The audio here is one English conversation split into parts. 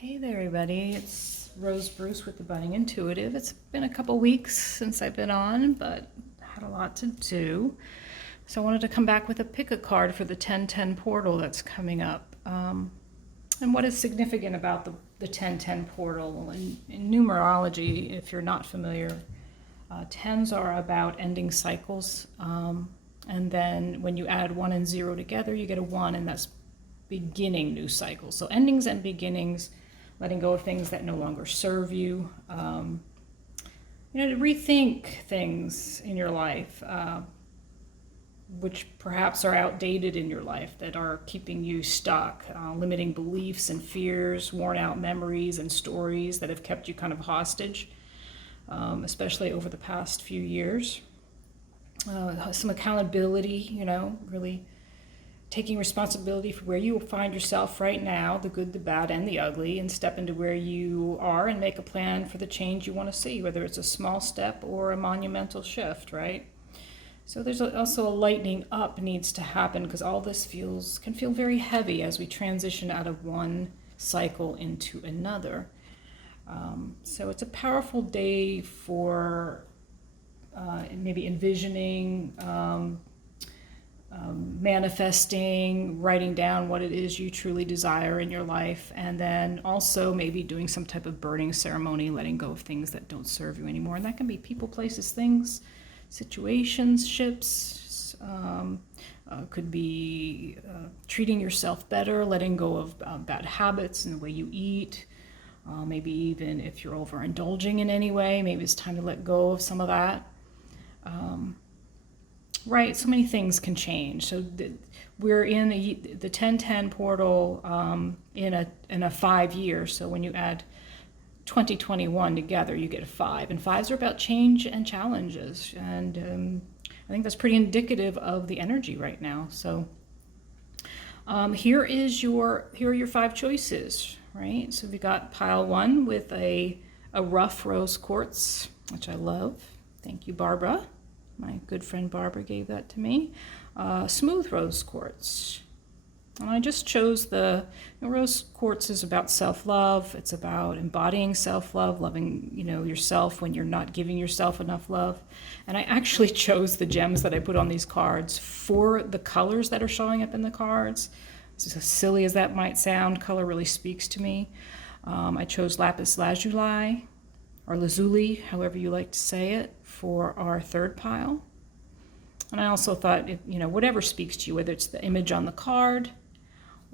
Hey there, everybody. It's Rose Bruce with the Budding Intuitive. It's been a couple weeks since I've been on, but had a lot to do. So I wanted to come back with a pick a card for the 1010 portal that's coming up. And what is significant about the 1010 portal? In numerology, if you're not familiar, tens are about ending cycles. And then when you add 1 and 0 together, you get a 1, and that's beginning new cycles. So endings and beginnings, letting go of things that no longer serve you. To rethink things in your life, which perhaps are outdated in your life, that are keeping you stuck, limiting beliefs and fears, worn out memories and stories that have kept you kind of hostage, especially over the past few years. Some accountability, really taking responsibility for where you find yourself right now, the good, the bad, and the ugly, and step into where you are and make a plan for the change you want to see, whether it's a small step or a monumental shift, right? So there's also a lightening up needs to happen, because all this can feel very heavy as we transition out of one cycle into another. So it's a powerful day for maybe envisioning, manifesting, writing down what it is you truly desire in your life, and then also maybe doing some type of burning ceremony, letting go of things that don't serve you anymore. And that can be people, places, things, situations, ships. Could be treating yourself better, letting go of bad habits and the way you eat. Maybe even if you're overindulging in any way, maybe it's time to let go of some of that. Right, so many things can change. So we're in the 1010 portal in a 5 year. So when you add 2021 together, you get a 5. And 5s are about change and challenges. And I think that's pretty indicative of the energy right now. So here are your 5 choices, right? So we got pile 1 with a rough rose quartz, which I love. Thank you, Barbara. My good friend Barbara gave that to me. Smooth rose quartz. And I just chose rose quartz is about self-love. It's about embodying self-love, loving, yourself when you're not giving yourself enough love. And I actually chose the gems that I put on these cards for the colors that are showing up in the cards. As silly as that might sound, color really speaks to me. I chose lapis lazuli, or lazuli, however you like to say it, for our 3rd pile. And I also thought, whatever speaks to you, whether it's the image on the card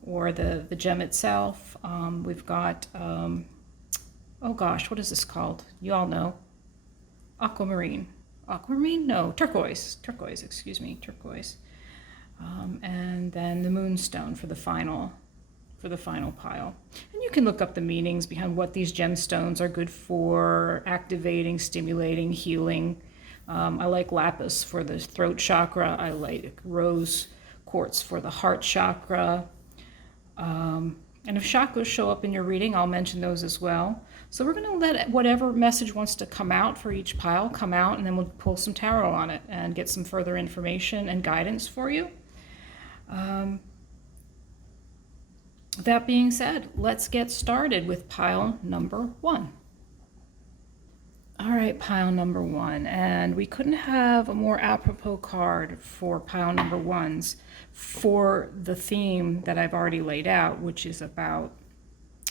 or the gem itself. We've got, oh gosh, what is this called? You all know. Aquamarine. Aquamarine? No, turquoise. Turquoise. And then the moonstone for the final pile. And you can look up the meanings behind what these gemstones are good for: activating, stimulating, healing. I like lapis for the throat chakra. I like rose quartz for the heart chakra. And if chakras show up in your reading, I'll mention those as well. So we're going to let whatever message wants to come out for each pile come out, and then we'll pull some tarot on it and get some further information and guidance for you. That being said, let's get started with pile number 1. All right, pile number 1. And we couldn't have a more apropos card for pile number 1s for the theme that I've already laid out, which is about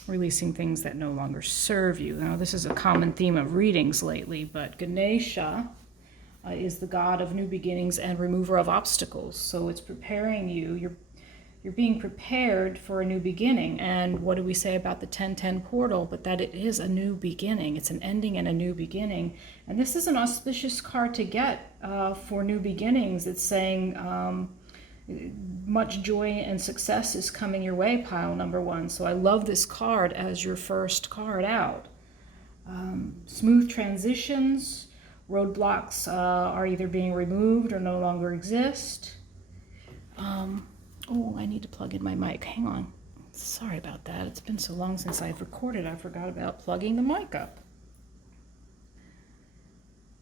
releasing things that no longer serve you. Now, this is a common theme of readings lately, but Ganesha is the god of new beginnings and remover of obstacles. So it's preparing you. You're being prepared for a new beginning. And what do we say about the 1010 portal? But that it is a new beginning. It's an ending and a new beginning. And this is an auspicious card to get for new beginnings. It's saying much joy and success is coming your way, pile number 1. So I love this card as your first card out. Smooth transitions. Roadblocks are either being removed or no longer exist. Oh, I need to plug in my mic. Hang on. Sorry about that. It's been so long since I've recorded, I forgot about plugging the mic up.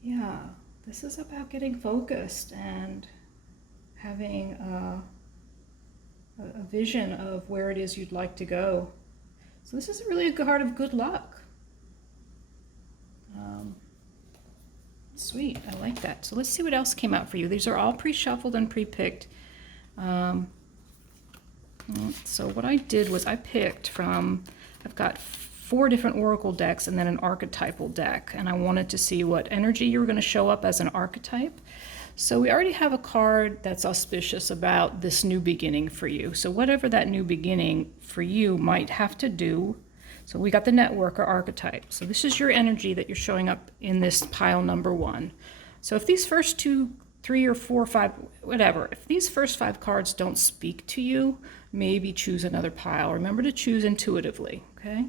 Yeah, this is about getting focused and having a vision of where it is you'd like to go. So this is really a card of good luck. Sweet, I like that. So let's see what else came out for you. These are all pre-shuffled and pre-picked. So what I did was I picked from, I've got 4 different oracle decks and then an archetypal deck, and I wanted to see what energy you were going to show up as an archetype. So we already have a card that's auspicious about this new beginning for you. So whatever that new beginning for you might have to do. So we got the networker archetype. So this is your energy that you're showing up in this pile number 1. So if these first 2, 3 or 4, 5, whatever, if these first 5 cards don't speak to you, maybe choose another pile. Remember to choose intuitively, okay?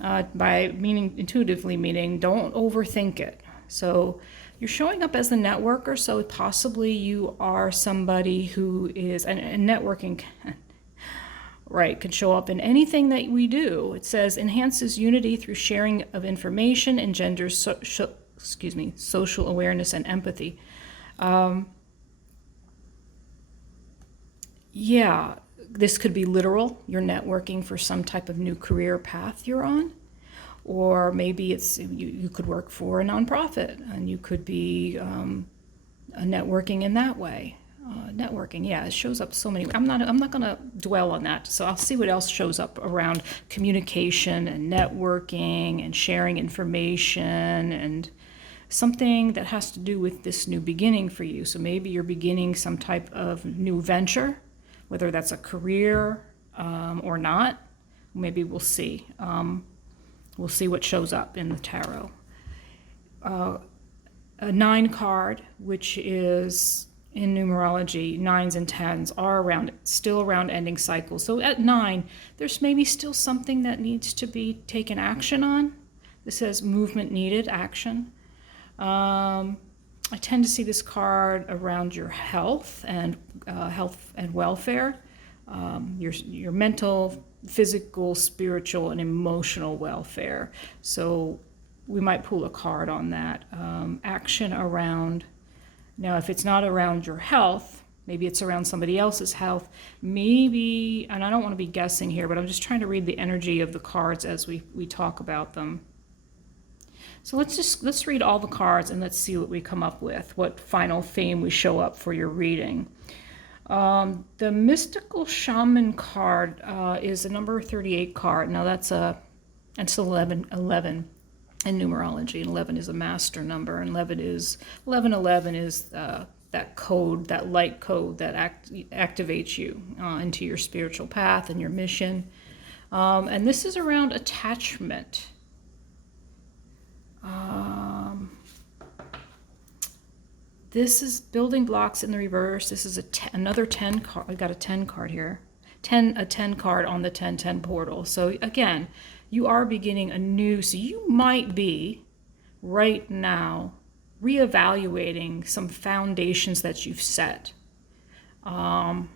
By meaning intuitively, meaning don't overthink it. So you're showing up as the networker, so possibly you are somebody who is, and networking right, can show up in anything that we do. It says enhances unity through sharing of information, engenders social awareness and empathy. Yeah, this could be literal. You're networking for some type of new career path you're on. Or maybe it's you could work for a nonprofit and you could be networking in that way. Networking, yeah, it shows up so many. I'm not going to dwell on that. So I'll see what else shows up around communication and networking and sharing information and something that has to do with this new beginning for you. So maybe you're beginning some type of new venture, whether that's a career or not. Maybe we'll see. We'll see what shows up in the tarot. A 9 card, which is in numerology, 9s and 10s are still around ending cycles. So at 9, there's maybe still something that needs to be taken action on. This says movement needed, action. I tend to see this card around your health and welfare, your mental, physical, spiritual, and emotional welfare. So we might pull a card on that. Action around, now if it's not around your health, maybe it's around somebody else's health, maybe, and I don't want to be guessing here, but I'm just trying to read the energy of the cards as we talk about them. So let's read all the cards and let's see what we come up with, what final theme we show up for your reading. The Mystical Shaman card is a number 38 card. Now that's 11 in numerology, and 11 is a master number, and 1111 is that code, that light code that activates you into your spiritual path and your mission. And this is around attachment. This is building blocks in the reverse. This is another 10 card. I got a 10 card here. A 10 card on the 1010 portal. So again, you are beginning a new, so you might be right now reevaluating some foundations that you've set. And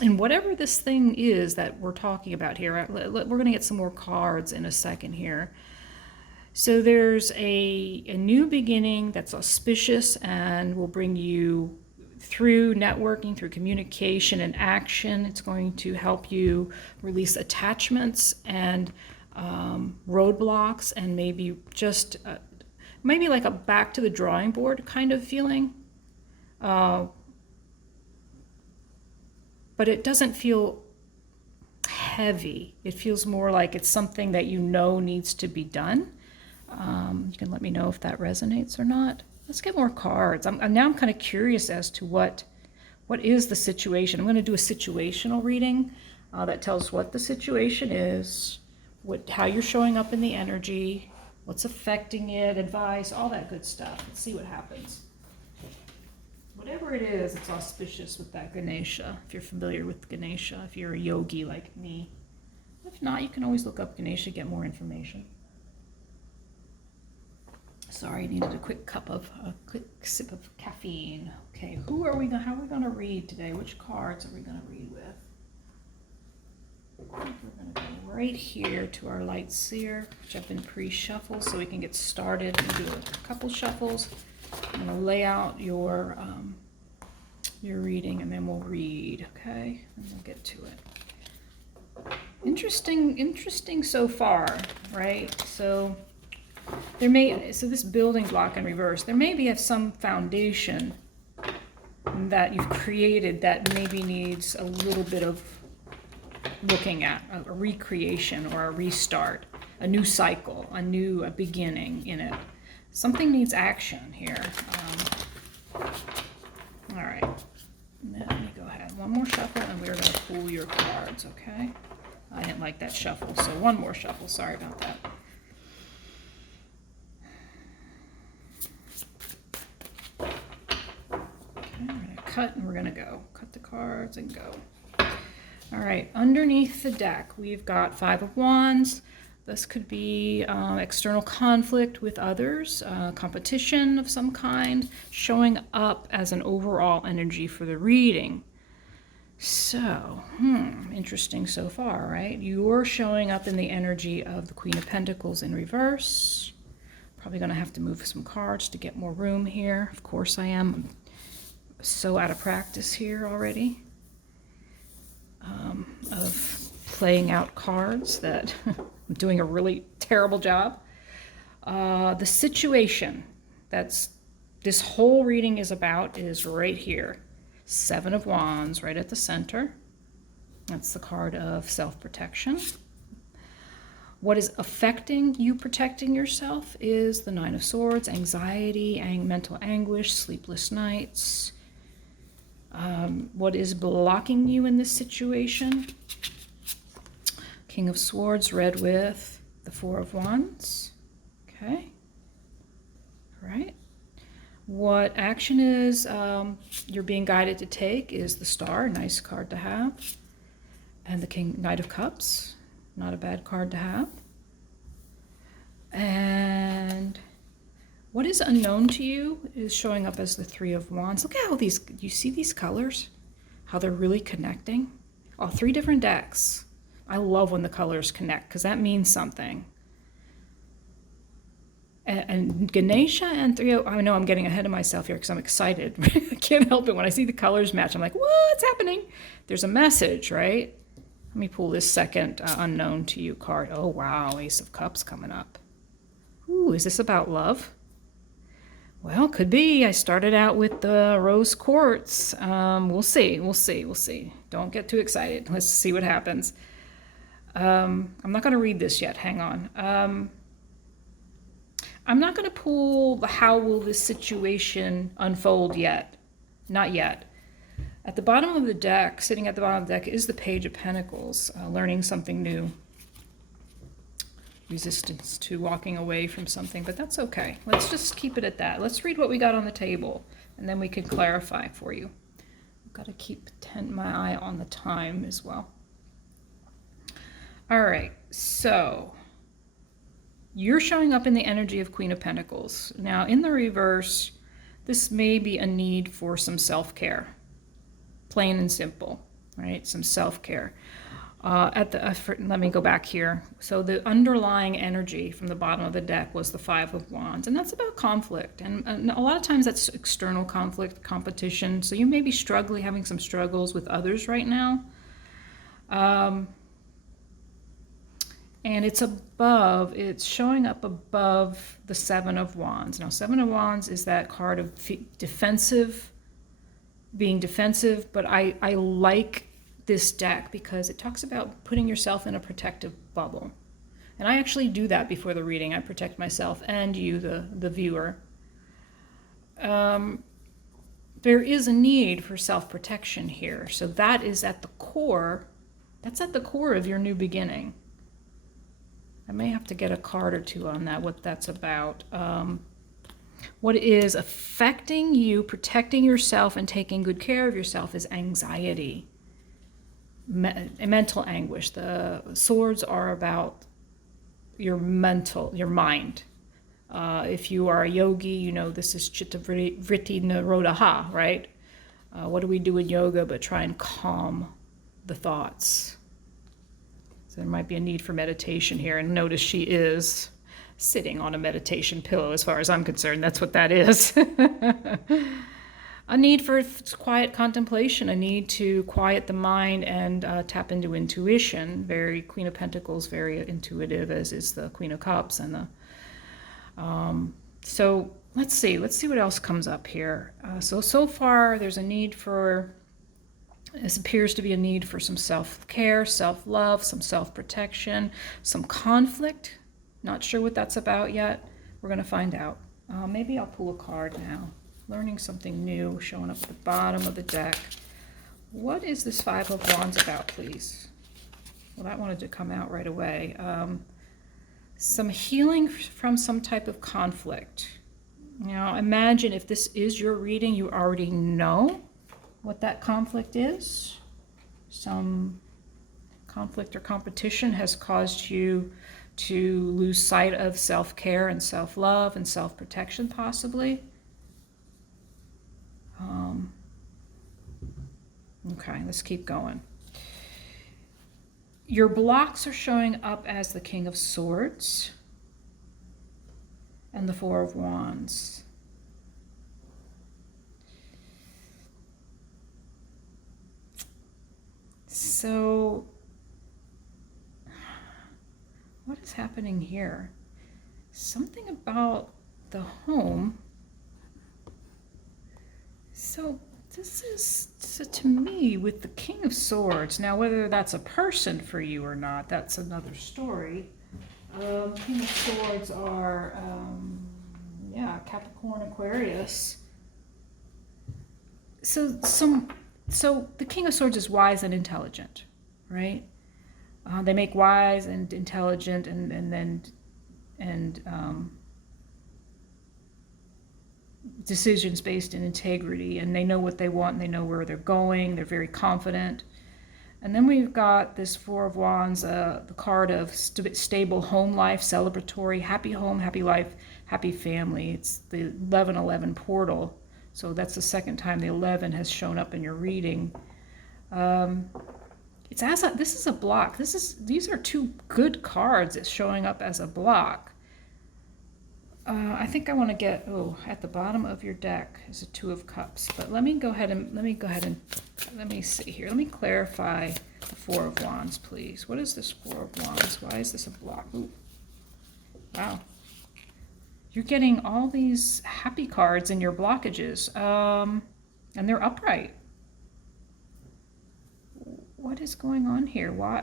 whatever this thing is that we're talking about here, we're going to get some more cards in a second here. So there's a new beginning that's auspicious and will bring you through networking, through communication and action. It's going to help you release attachments and roadblocks, and maybe just maybe like a back to the drawing board kind of feeling. But it doesn't feel heavy. It feels more like it's something that you know needs to be done. You can let me know if that resonates or not. Let's get more cards. Now I'm kind of curious as to what is the situation. I'm going to do a situational reading that tells what the situation is, how you're showing up in the energy, what's affecting it, advice, all that good stuff. Let's see what happens. Whatever it is, it's auspicious with that Ganesha, if you're familiar with Ganesha, if you're a yogi like me. If not, you can always look up Ganesha, get more information. Sorry, I needed a quick sip of caffeine. Okay, how are we going to read today? Which cards are we going to read with? I think we're going to go right here to our light seer, which I've been pre-shuffled, so we can get started and do a couple shuffles. I'm going to lay out your reading, and then we'll read, okay? And we'll get to it. Interesting so far, right? So this building block in reverse, there may be some foundation that you've created that maybe needs a little bit of looking at, a recreation or a restart, a new cycle, a beginning in it. Something needs action here. All right, let me go ahead. One more shuffle and we're gonna pull your cards, okay? I didn't like that shuffle, so one more shuffle, sorry about that. Okay, we're gonna cut and we're gonna go. Cut the cards and go. All right, underneath the deck, we've got Five of Wands. This could be external conflict with others, competition of some kind, showing up as an overall energy for the reading. So, interesting so far, right? You're showing up in the energy of the Queen of Pentacles in reverse. Probably going to have to move some cards to get more room here. Of course I am. I'm so out of practice here already of playing out cards that I'm doing a really terrible job. The situation that's this whole reading is about is right here. Seven of Wands right at the center. That's the card of self-protection. What is affecting you protecting yourself is the Nine of Swords, anxiety, mental anguish, sleepless nights. What is blocking you in this situation? King of Swords, red with the Four of Wands. Okay. All right. What action is you're being guided to take is the Star, nice card to have. And the Knight of Cups, not a bad card to have. And what is unknown to you is showing up as the Three of Wands. Look at how you see these colors? How they're really connecting? All three different decks. I love when the colors connect because that means something. And Ganesha and I know I'm getting ahead of myself here because I'm excited. I can't help it. When I see the colors match, I'm like, what's happening? There's a message, right? Let me pull this second unknown to you card. Oh, wow. Ace of Cups coming up. Ooh, is this about love? Well, could be. I started out with the rose quartz. We'll see. Don't get too excited. Let's see what happens. I'm not going to read this yet. Hang on. I'm not going to pull the how will this situation unfold yet. Not yet. At the bottom of the deck, sitting at the bottom of the deck, is the Page of Pentacles, learning something new. Resistance to walking away from something, but that's okay. Let's just keep it at that. Let's read what we got on the table, and then we can clarify for you. I've got to keep my eye on the time as well. All right, so you're showing up in the energy of Queen of Pentacles. Now, in the reverse, this may be a need for some self-care. Plain and simple, right? Some self-care. Let me go back here. So the underlying energy from the bottom of the deck was the Five of Wands, and that's about conflict. And a lot of times that's external conflict, competition. So you may be having some struggles with others right now. And it's showing up above the Seven of Wands. Now, Seven of Wands is that card of being defensive, but I like this deck because it talks about putting yourself in a protective bubble. And I actually do that before the reading. I protect myself and you, the viewer. There is a need for self-protection here. So that is at the core. That's at the core of your new beginning. I may have to get a card or two on that, what that's about. What is affecting you, protecting yourself, and taking good care of yourself is anxiety, mental anguish. The swords are about your mind. If you are a yogi, you know this is chitta vritti nirodha, right? What do we do in yoga but try and calm the thoughts? So there might be a need for meditation here. And notice she is sitting on a meditation pillow as far as I'm concerned. That's what that is. a need for quiet contemplation, a need to quiet the mind and tap into intuition. Very Queen of Pentacles, very intuitive, as is the Queen of Cups. And so let's see what else comes up here. So far there's a need for, this appears to be a need for some self-care, self-love, some self-protection, some conflict. Not sure what that's about yet. We're going to find out. Maybe I'll pull a card now. Learning something new, showing up at the bottom of the deck. What is this Five of Wands about, please? Well, that wanted to come out right away. Some healing from some type of conflict. Now, imagine if this is your reading, you already know what that conflict is. Some conflict or competition has caused you to lose sight of self-care and self-love and self-protection, possibly. Okay, let's keep going. Your blocks are showing up as the King of Swords and the Four of Wands. So, what is happening here? Something about the home. So this is, so to me, with the King of Swords, now whether that's a person for you or not, that's another story. King of Swords are, yeah, Capricorn, Aquarius. So the King of Swords is wise and intelligent, right? They make wise and intelligent and decisions based in integrity, and they know what they want and they know where they're going. They're very confident. And then we've got this Four of Wands, the card of stable home life, celebratory, happy home, happy life, happy family. It's the 11-11 portal. So that's the second time the 11 has shown up in your reading. This is a block. These are two good cards. It's showing up as a block. I think I want to get, at the bottom of your deck is a Two of Cups. But let me go ahead and let me see here. Let me clarify the Four of Wands, please. What is this Four of Wands? Why is this a block? Ooh. Wow. You're getting all these happy cards in your blockages, and they're upright. What is going on here? Why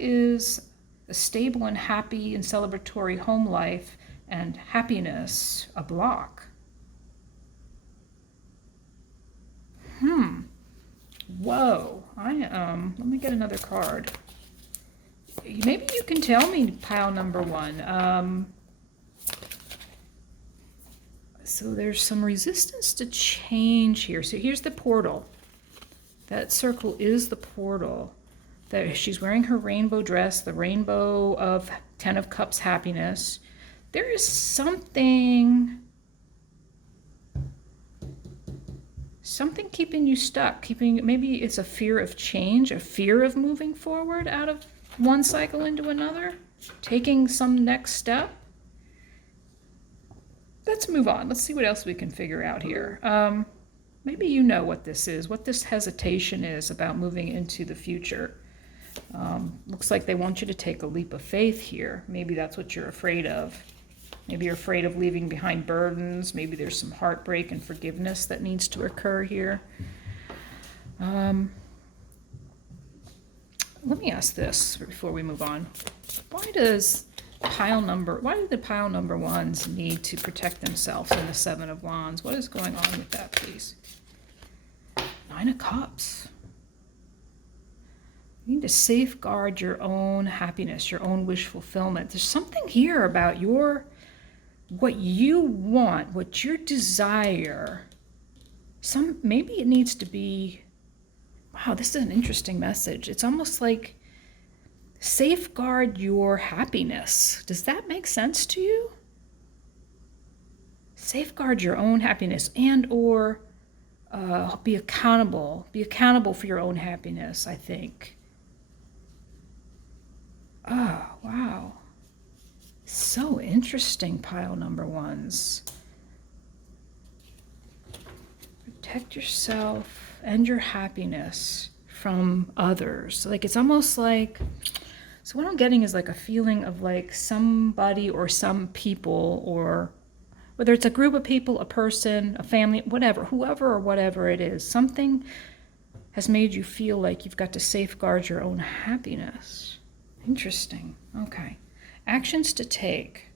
is a stable and happy and celebratory home life and happiness a block? Whoa. Let me get another card. Maybe you can tell me, pile number one. So there's some resistance to change here. So here's the portal. That circle is the portal. She's wearing her rainbow dress, the rainbow of Ten of Cups happiness. There is something keeping you stuck, maybe it's a fear of change, a fear of moving forward out of one cycle into another, taking some next step. Let's move on. Let's see what else we can figure out here. Maybe you know what this is, what this hesitation is about moving into the future. Looks like they want you to take a leap of faith here. Maybe that's what you're afraid of. Maybe you're afraid of leaving behind burdens. Maybe there's some heartbreak and forgiveness that needs to occur here. Let me ask this before we move on. Why do the pile number ones need to protect themselves in the Seven of Wands? What is going on with that, please? Nine of Cups. You need to safeguard your own happiness, your own wish fulfillment. There's something here about what you want, what your desire. Maybe it needs to be, wow, this is an interesting message. It's almost like safeguard your happiness. Does that make sense to you? Safeguard your own happiness or be accountable. Be accountable for your own happiness, I think. Oh, wow. So interesting, pile number ones. Protect yourself and your happiness from others. Like, it's almost like, so what I'm getting is like a feeling of like somebody or some people, or whether it's a group of people, a person, a family, whatever, whoever or whatever it is, something has made you feel like you've got to safeguard your own happiness. Interesting. Okay. Actions to take.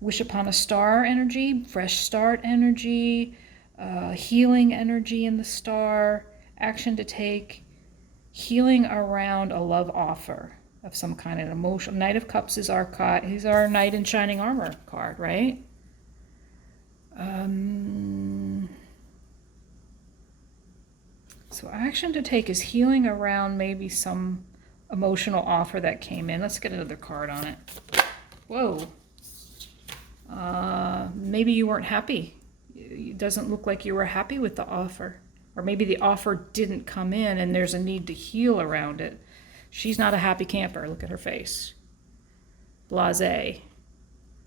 Wish upon a star energy, fresh start energy, healing energy in the star. Action to take, healing around a love offer of some kind, of emotional. Knight of Cups is our card. He's our Knight in Shining Armor card, right? So action to take is healing around maybe some emotional offer that came in. Let's get another card on it. Whoa. Maybe you weren't happy. It doesn't look like you were happy with the offer. Or maybe the offer didn't come in and there's a need to heal around it. She's not a happy camper. Look at her face. Blasé.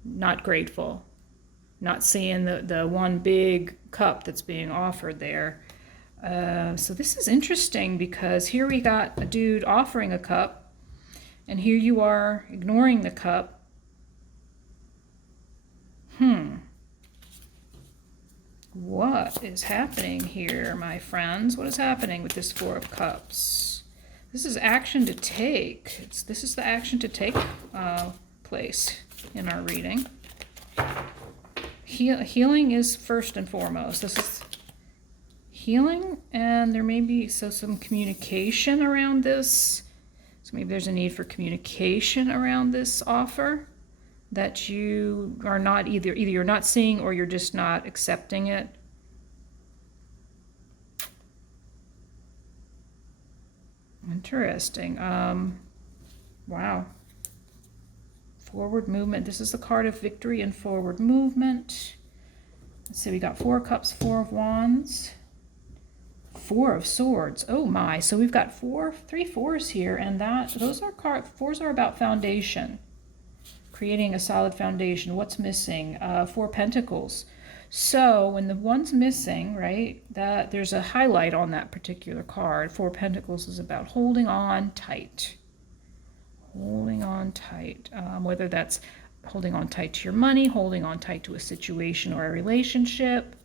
Not grateful. Not seeing the one big cup that's being offered there. So this is interesting because here we got a dude offering a cup, and here you are ignoring the cup. What is happening here, my friends? What is happening with this Four of Cups? This is action to take. This is the action to take place in our reading. Healing is first and foremost. This is healing, and there may be some communication around this. So maybe there's a need for communication around this offer that you are not either you're not seeing or you're just not accepting it. Interesting. Wow. Forward movement. This is the card of victory and forward movement. Let's see, we got Four of Cups, Four of Wands, Four of Swords. Oh my, so we've got three fours here, and those are fours are about foundation. Creating a solid foundation. What's missing? Four Pentacles. So when the one's missing, right, that there's a highlight on that particular card. Four Pentacles is about holding on tight. Holding on tight. Whether that's holding on tight to your money, holding on tight to a situation or a relationship.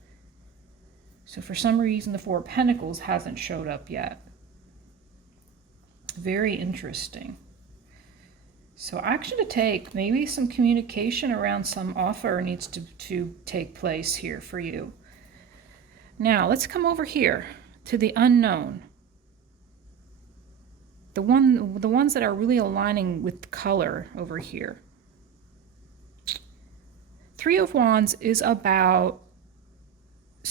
So for some reason, the Four Pentacles hasn't showed up yet. Very interesting. So action to take, maybe some communication around some offer needs to take place here for you. Now let's come over here to the unknown. The ones that are really aligning with color over here. Three of Wands is about,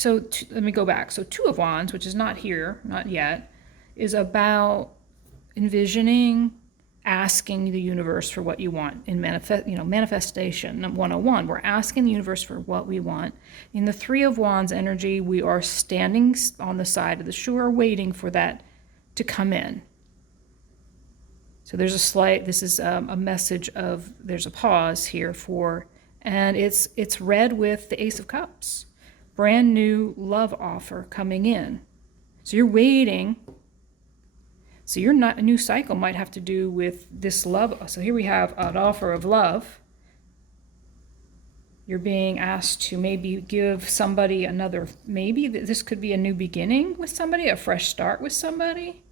let me go back. So Two of Wands, which is not here, not yet, is about envisioning, asking the universe for what you want in manifestation 101. We're asking the universe for what we want. In the Three of Wands energy, we are standing on the side of the shore waiting for that to come in. So there's this is a message of, there's a pause here and it's read with the Ace of Cups. Brand new love offer coming in. So you're waiting. So your new cycle might have to do with this love. So here we have an offer of love. You're being asked to maybe give somebody maybe this could be a new beginning with somebody, a fresh start with somebody.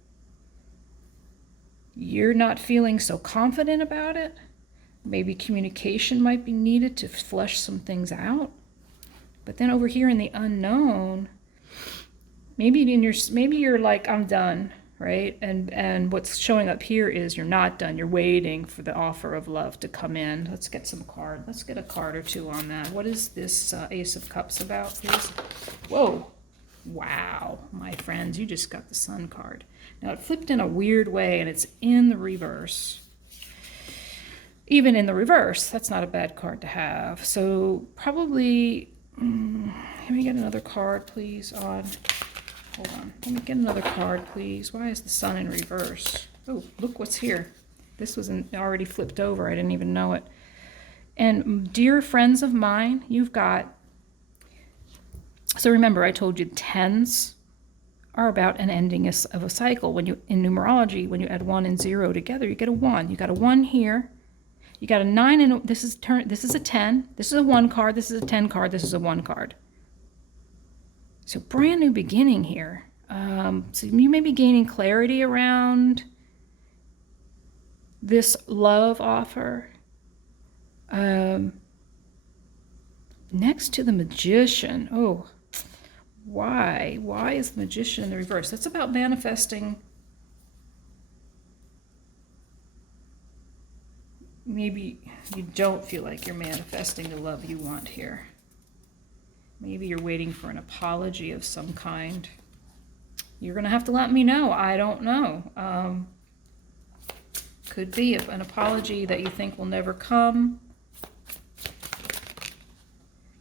You're not feeling so confident about it. Maybe communication might be needed to flesh some things out. But then over here in the unknown, maybe you're like, I'm done. Right? And what's showing up here is you're not done. You're waiting for the offer of love to come in. Let's get some card. Let's get a card or two on that. What is this Ace of Cups about, please? Whoa. Wow. My friends, you just got the Sun card. Now it flipped in a weird way and it's in the reverse. Even in the reverse, that's not a bad card to have. So probably, let me get another card, please, on... Hold on. Let me get another card, please. Why is the Sun in reverse? Oh, look what's here. This was already flipped over. I didn't even know it. And dear friends of mine, you've got So remember, I told you 10s are about an ending of a cycle. When you, in numerology, when you add 1 and 0 together, you get a 1. You got a 1 here. You got a 9 and this is a 10. This is a 1 card. This is a 10 card. This is a 1 card. So brand new beginning here. So you may be gaining clarity around this love offer. Next to the Magician. Oh, why? Why is the Magician in the reverse? That's about manifesting. Maybe you don't feel like you're manifesting the love you want here. Maybe you're waiting for an apology of some kind. You're going to have to let me know. I don't know. Could be an apology that you think will never come.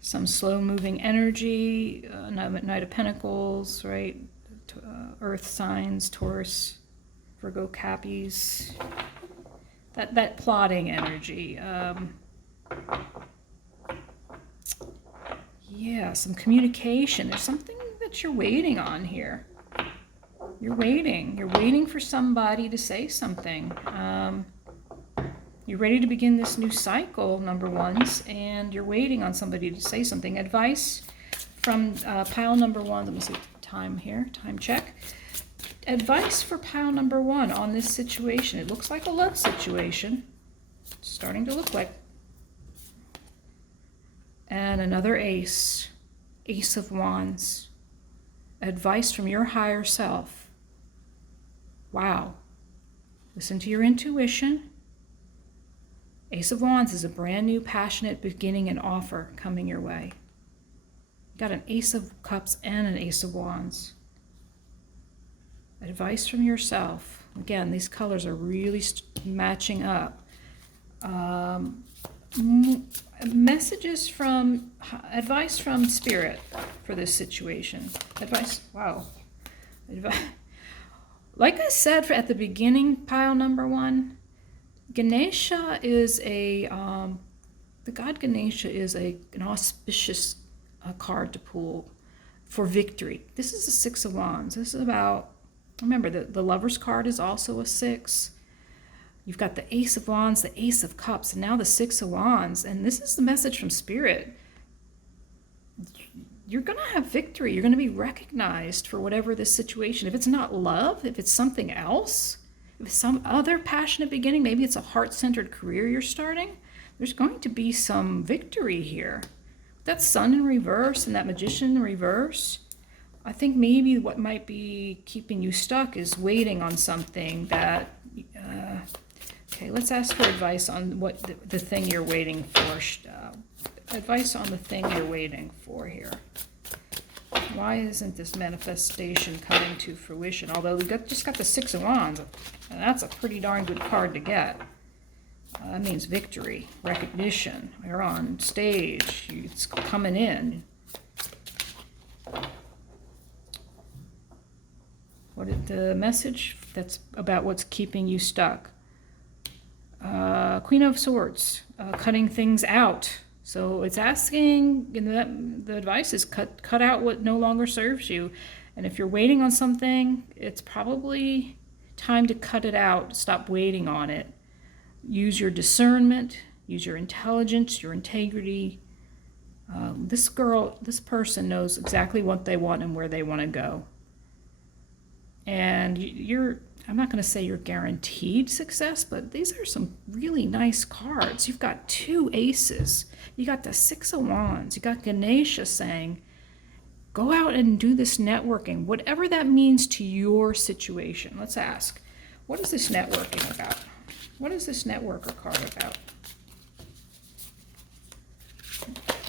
Some slow-moving energy, Knight of Pentacles, right? Earth signs, Taurus, Virgo, Cappies. That plotting energy. Yeah, some communication. There's something that you're waiting on here. You're waiting. You're waiting for somebody to say something. You're ready to begin this new cycle, number ones, and you're waiting on somebody to say something. Advice from pile number 1. Let me see time here. Time check. Advice for pile number 1 on this situation. It looks like a love situation. It's starting to look like. And another ace. Ace of Wands. Advice from your higher self. Wow. Listen to your intuition. Ace of Wands is a brand new, passionate beginning and offer coming your way. You got an Ace of Cups and an Ace of Wands. Advice from yourself. Again, these colors are really matching up. Messages from, advice from Spirit for this situation. Advice, wow. Like I said at the beginning, pile number 1, Ganesha is the god Ganesha is an auspicious card to pull for victory. This is the 6 of Wands. This is about, remember, the Lover's card is also a 6. You've got the Ace of Wands, the Ace of Cups, and now the 6 of Wands. And this is the message from Spirit. You're going to have victory. You're going to be recognized for whatever this situation. If it's not love, if it's something else, if it's some other passionate beginning, maybe it's a heart-centered career you're starting, there's going to be some victory here. That Sun in reverse and that Magician in reverse, I think maybe what might be keeping you stuck is waiting on something that... okay, let's ask for advice on what the thing you're waiting for. Advice on the thing you're waiting for here. Why isn't this manifestation coming to fruition? Although we just got the 6 of Wands, and that's a pretty darn good card to get. That means victory, recognition. You're on stage. It's coming in. What is the message that's about what's keeping you stuck? Queen of Swords, cutting things out. So it's asking, the advice is cut out what no longer serves you. And if you're waiting on something, it's probably time to cut it out. Stop waiting on it. Use your discernment, use your intelligence, your integrity. This person knows exactly what they want and where they want to go. And I'm not going to say you're guaranteed success, but these are some really nice cards. You've got 2 aces. You got the 6 of Wands. You got Ganesha saying, go out and do this networking, whatever that means to your situation. Let's ask, what is this networking about? What is this networker card about?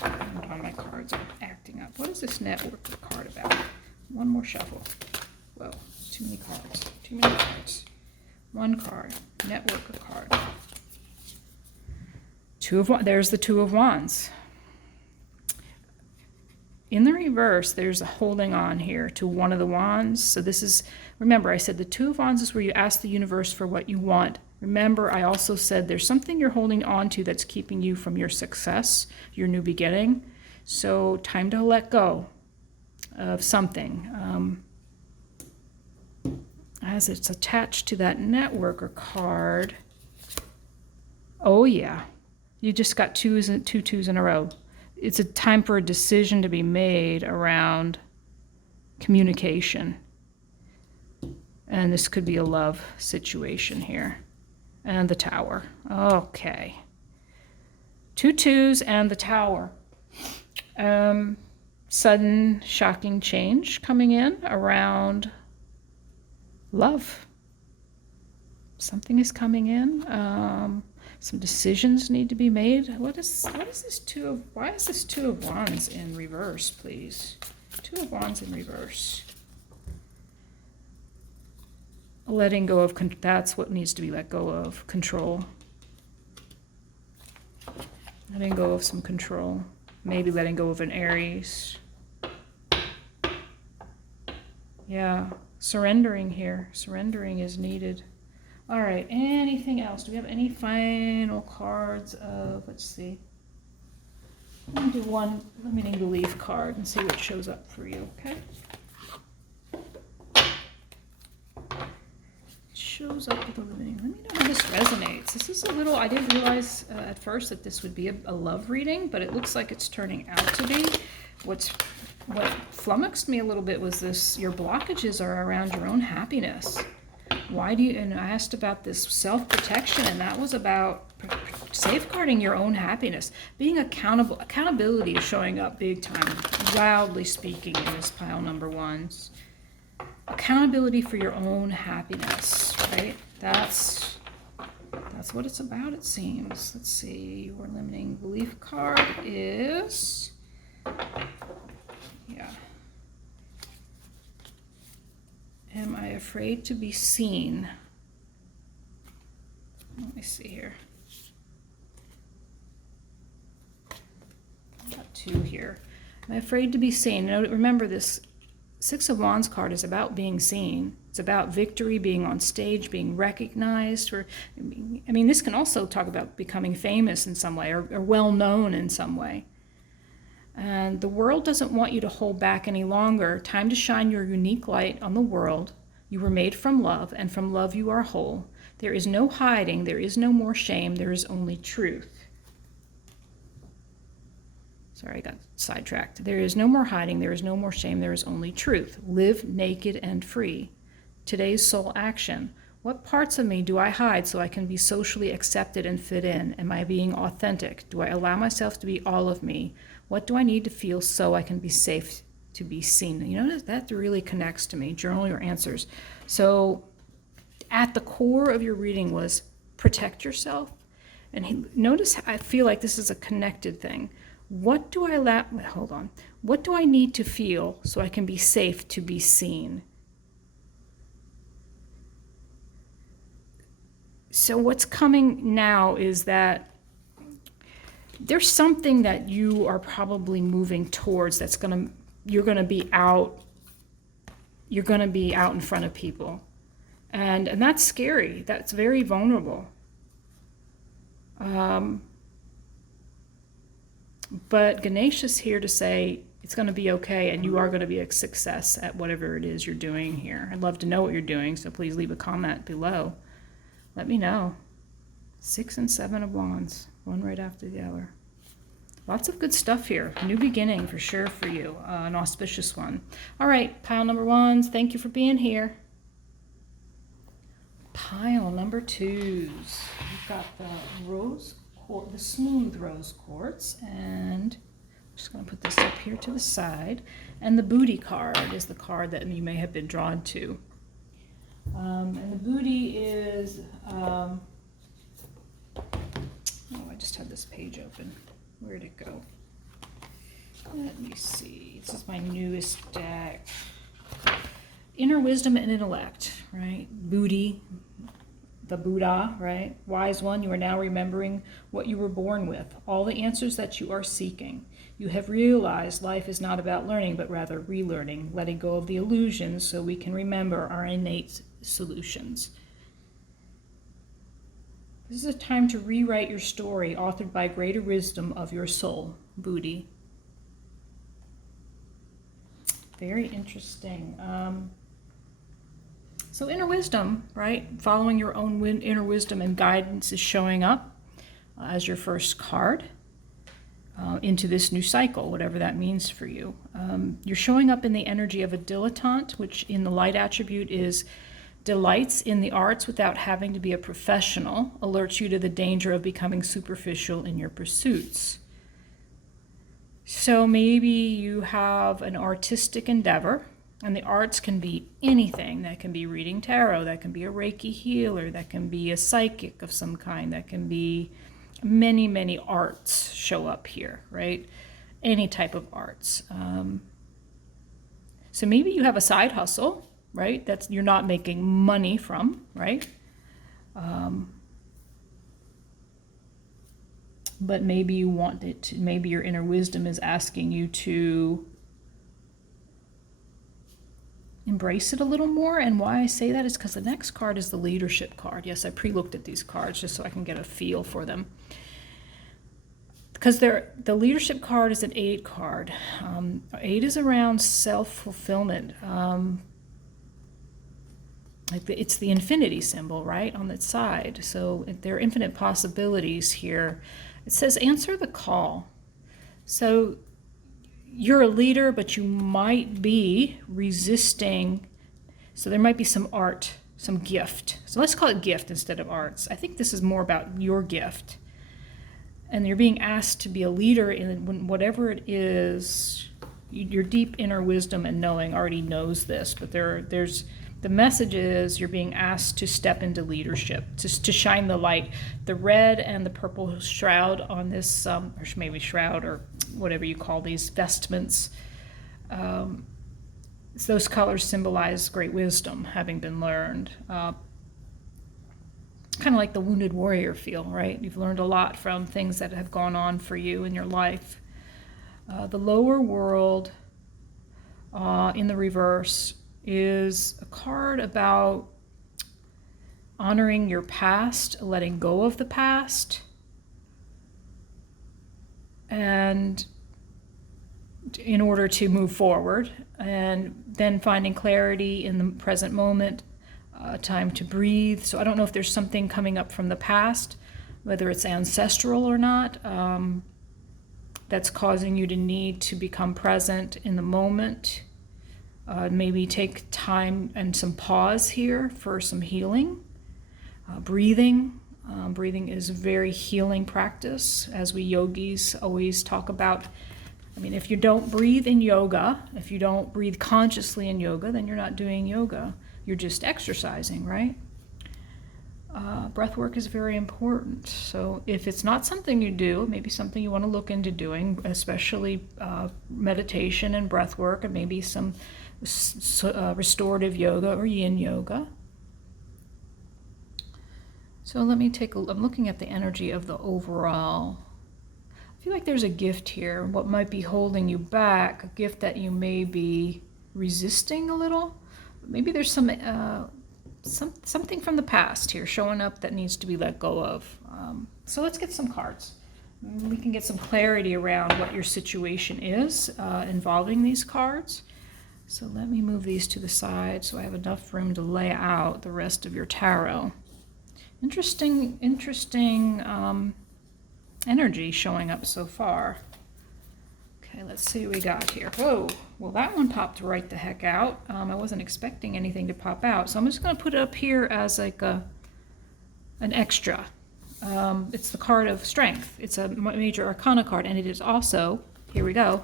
Oh, my cards are acting up. What is this networker card about? One more shuffle. Whoa, too many cards. Too many cards. 1 card. Networker card. There's the 2 of Wands. In the reverse, there's a holding on here to 1 of the Wands. So this is, remember, I said the 2 of Wands is where you ask the universe for what you want. Remember, I also said there's something you're holding on to that's keeping you from your success, your new beginning. So time to let go. of something. As it's attached to that networker card, oh yeah, you just got two twos in a row. It's a time for a decision to be made around communication. And this could be a love situation here. And the Tower. Okay. 2 twos and the Tower. Sudden, shocking change coming in around love. Something is coming in. Some decisions need to be made. What is this why is this 2 of Wands in reverse, please? 2 of Wands in reverse. Letting go of, that's what needs to be let go of, control. Letting go of some control. Maybe letting go of an Aries. Yeah, surrendering here. Surrendering is needed. All right, anything else? Do we have any final cards of, let's see. Let me do one limiting belief card and see what shows up for you, okay? Shows up with a limiting. Let me know how this resonates. This is a little, I didn't realize at first that this would be a love reading, but it looks like it's turning out to be. What flummoxed me a little bit was this, your blockages are around your own happiness. Why do you, and I asked about this self-protection, and that was about safeguarding your own happiness. Being accountable, accountability is showing up big time, wildly speaking, in this pile number 1s. Accountability for your own happiness, right? That's what it's about, it seems. Let's see, your limiting belief card is, yeah. Am I afraid to be seen? Let me see here. I've got 2 here. Am I afraid to be seen? Now, remember, this 6 of Wands card is about being seen. It's about victory, being on stage, being recognized. I mean, this can also talk about becoming famous in some way, or well known in some way. And the world doesn't want you to hold back any longer. Time to shine your unique light on the world. You were made from love, and from love you are whole. There is no hiding. There is no more shame. There is only truth. Sorry, I got sidetracked. There is no more hiding. There is no more shame. There is only truth. Live naked and free. Today's soul action. What parts of me do I hide so I can be socially accepted and fit in? Am I being authentic? Do I allow myself to be all of me? What do I need to feel so I can be safe to be seen? You know, that really connects to me. Journal your answers. So at the core of your reading was protect yourself. And notice, I feel like this is a connected thing. What do I hold on. What do I need to feel so I can be safe to be seen? So what's coming now is that there's something that you are probably moving towards that's you're gonna be out in front of people. And that's scary. That's very vulnerable. But Ganesh is here to say it's going to be okay, and you are going to be a success at whatever it is you're doing here. I'd love to know what you're doing, so please leave a comment below. Let me know. 6 and 7 of Wands, one right after the other. Lots of good stuff here. New beginning for sure for you. An auspicious one. All right, pile number 1s. Thank you for being here. Pile number 2s. We've got the smooth rose quartz, and I'm just going to put this up here to the side. And the booty card is the card that you may have been drawn to. And the booty is, oh, I just had this page open. Where'd it go? Let me see. This is my newest deck. Inner wisdom and intellect, right? Booty, the Buddha, right? Wise one, you are now remembering what you were born with, all the answers that you are seeking. You have realized life is not about learning, but rather relearning, letting go of the illusions so we can remember our innate solutions. This is a time to rewrite your story, authored by greater wisdom of your soul, Booty. Very interesting. So inner wisdom, right? Following your own inner wisdom and guidance is showing up as your first card into this new cycle, whatever that means for you. You're showing up in the energy of a dilettante, which in the light attribute is delights in the arts without having to be a professional, alerts you to the danger of becoming superficial in your pursuits. So maybe you have an artistic endeavor, and the arts can be anything. That can be reading tarot, that can be a Reiki healer, that can be a psychic of some kind, that can be many, many arts show up here, right? Any type of arts. So maybe you have a side hustle, right? That's you're not making money from, right? But maybe you want it to, maybe your inner wisdom is asking you to embrace it a little more. And why I say that is because the next card is the leadership card. Yes, I pre-looked at these cards just so I can get a feel for them. Because the leadership card is an 8 card. 8 is around self-fulfillment. It's the infinity symbol, right, on its side. So there are infinite possibilities here. It says answer the call. So you're a leader, but you might be resisting. So there might be some art, some gift. So let's call it gift instead of arts. I think this is more about your gift. And you're being asked to be a leader in whatever it is. Your deep inner wisdom and knowing already knows this, but there's the message is you're being asked to step into leadership, to shine the light. The red and the purple shroud on this, or maybe shroud or whatever you call these vestments, those colors symbolize great wisdom having been learned. Kind of like the wounded warrior feel, right? You've learned a lot from things that have gone on for you in your life. The lower world in the reverse is a card about honoring your past, letting go of the past, and in order to move forward, and then finding clarity in the present moment, time to breathe. So I don't know if there's something coming up from the past, whether it's ancestral or not, that's causing you to need to become present in the moment. Maybe take time and some pause here for some healing. Breathing. Breathing is a very healing practice, as we yogis always talk about. I mean, if you don't breathe in yoga, if you don't breathe consciously in yoga, then you're not doing yoga. You're just exercising, right? Breath work is very important. So if it's not something you do, maybe something you want to look into doing, especially meditation and breath work, and maybe some restorative yoga or yin yoga. So let me I'm looking at the energy of the overall. I feel like there's a gift here. What might be holding you back, a gift that you may be resisting a little. Maybe there's something from the past here showing up that needs to be let go of. So let's get some cards. We can get some clarity around what your situation is involving these cards. So let me move these to the side so I have enough room to lay out the rest of your tarot. Interesting energy showing up so far. Okay, let's see what we got here. Whoa, well that one popped right the heck out. I wasn't expecting anything to pop out, so I'm just going to put it up here as like an extra. It's the card of strength. It's a major arcana card, and it is also, here we go.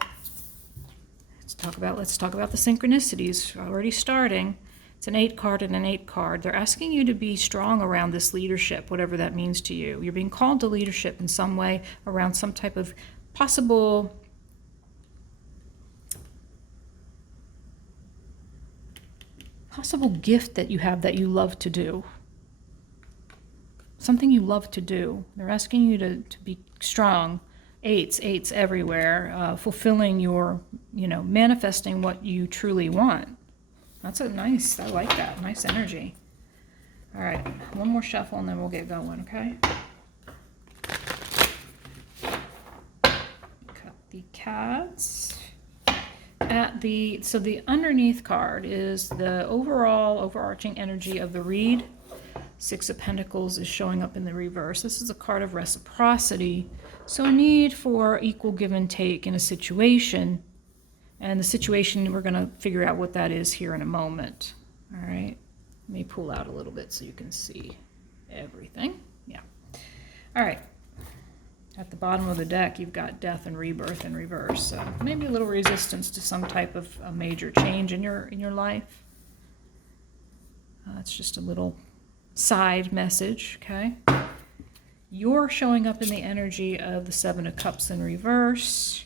Let's talk about the synchronicities already starting. It's an 8 card and an 8 card. They're asking you to be strong around this leadership, whatever that means to you. You're being called to leadership in some way around some type of possible gift that you have that you love to do. Something you love to do. They're asking you to be strong. Eights everywhere. Fulfilling your, manifesting what you truly want. That's a nice, I like that. Nice energy. All right, one more shuffle and then we'll get going, okay? Cut the cats. so the underneath card is the overall overarching energy of the read. Six of Pentacles is showing up in the reverse. This is a card of reciprocity. So a need for equal give and take in a situation. And the situation, we're going to figure out what that is here in a moment. All right. Let me pull out a little bit so you can see everything. Yeah. All right. At the bottom of the deck, you've got death and rebirth in reverse. So maybe a little resistance to some type of a major change in your life. It's just a little side message, okay? You're showing up in the energy of the Seven of Cups in reverse,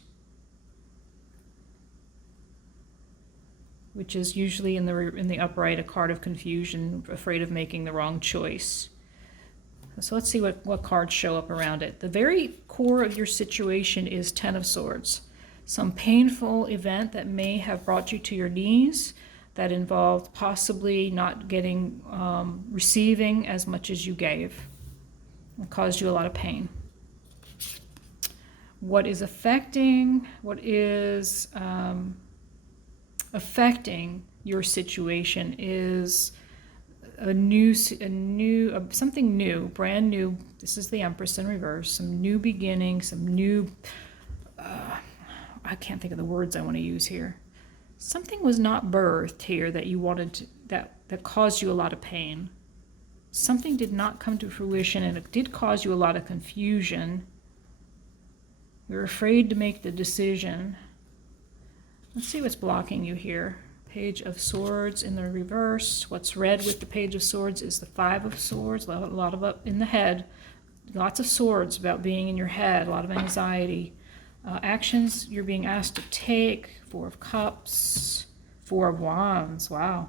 which is usually in the upright a card of confusion, afraid of making the wrong choice. So let's see what cards show up around it. The very core of your situation is Ten of Swords. Some painful event that may have brought you to your knees, that involved possibly not getting, receiving as much as you gave. It caused you a lot of pain. What is affecting your situation is something new, brand new. This is the Empress in reverse. Some new beginning, some new, I can't think of the words I want to use here. Something was not birthed here that you wanted to, that caused you a lot of pain. Something did not come to fruition, and it did cause you a lot of confusion. You're afraid to make the decision. Let's see what's blocking you here. Page of Swords in the reverse. What's red with the Page of Swords is the Five of Swords. A lot of up in the head. Lots of swords about being in your head. A lot of anxiety. Actions you're being asked to take. Four of Cups. Four of Wands. Wow.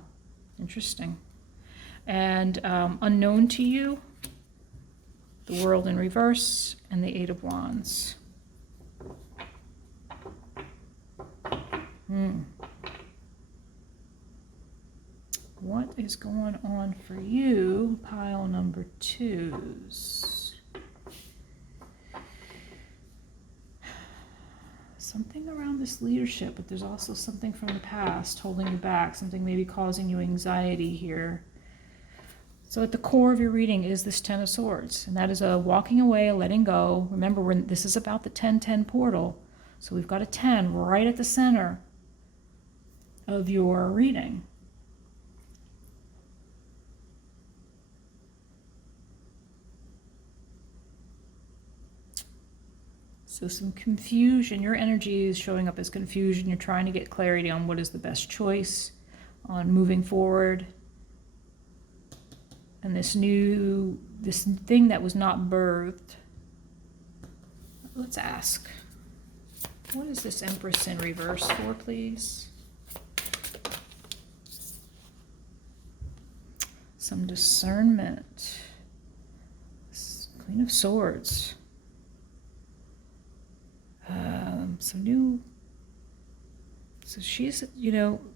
Interesting. And unknown to you, the World in reverse, and the Eight of Wands. What is going on for you, pile number twos? Something around this leadership, but there's also something from the past holding you back, something maybe causing you anxiety here. So at the core of your reading is this Ten of Swords, and that is a walking away, a letting go. Remember, this is about the 10-10 portal, so we've got a 10 right at the center of your reading. So some confusion. Your energy is showing up as confusion. You're trying to get clarity on what is the best choice on moving forward. And this thing that was not birthed. Let's ask. What is this Empress in reverse for, please? Some discernment. Queen of Swords. So she's,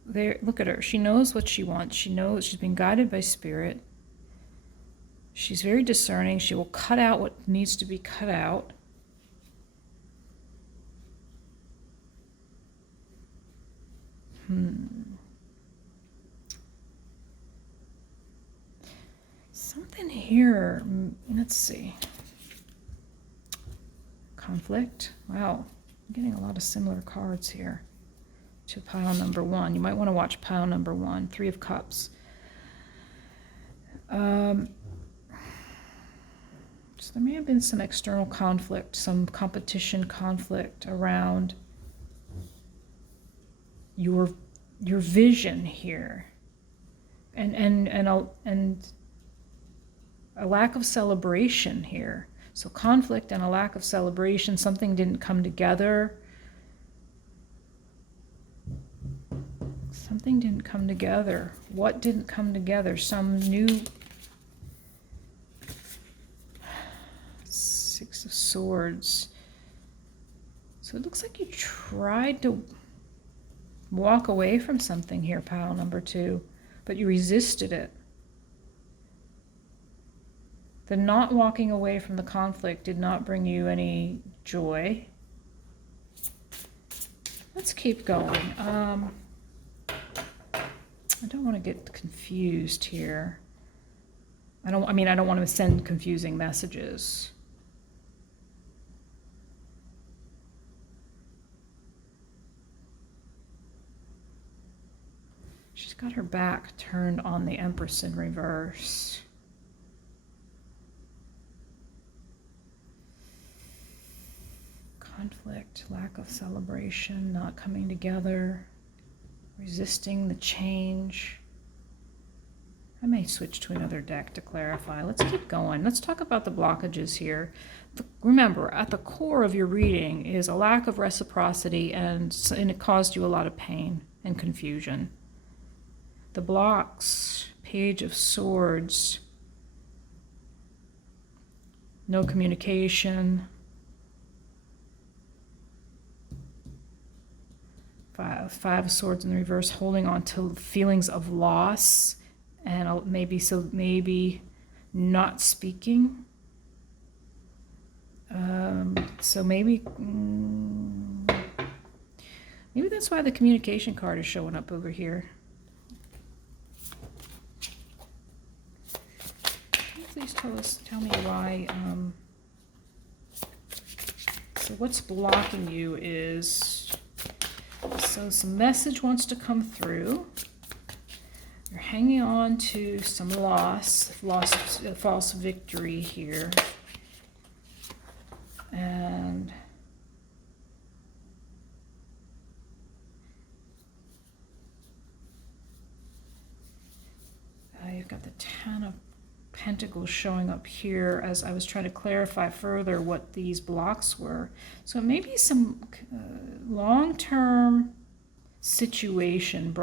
there, look at her. She knows what she wants. She knows she's been guided by spirit. She's very discerning. She will cut out what needs to be cut out. Something here. Let's see. Conflict. Wow. I'm getting a lot of similar cards here to pile number one. You might want to watch pile number one. Three of Cups. So there may have been some external conflict, some competition conflict around your vision here, and a lack of celebration here. So conflict and a lack of celebration. Something didn't come together. Something didn't come together. What didn't come together? Some new Six of Swords. So it looks like you tried to walk away from something here, pile number two, but you resisted it. The not walking away from the conflict did not bring you any joy. Let's keep going. I don't want to get confused here. I don't want to send confusing messages. She's got her back turned on the Empress in reverse. Conflict, lack of celebration, not coming together, resisting the change. I may switch to another deck to clarify. Let's keep going. Let's talk about the blockages here. Remember, at the core of your reading is a lack of reciprocity, and it caused you a lot of pain and confusion. The blocks, Page of Swords, no communication, Five of Swords in the reverse, holding on to feelings of loss, and maybe not speaking. So maybe that's why the communication card is showing up over here. Please tell me why. So what's blocking you is, so some message wants to come through. You're hanging on to some false victory here. And you've got the Ten of Pentacles showing up here as I was trying to clarify further what these blocks were. So maybe some long-term situation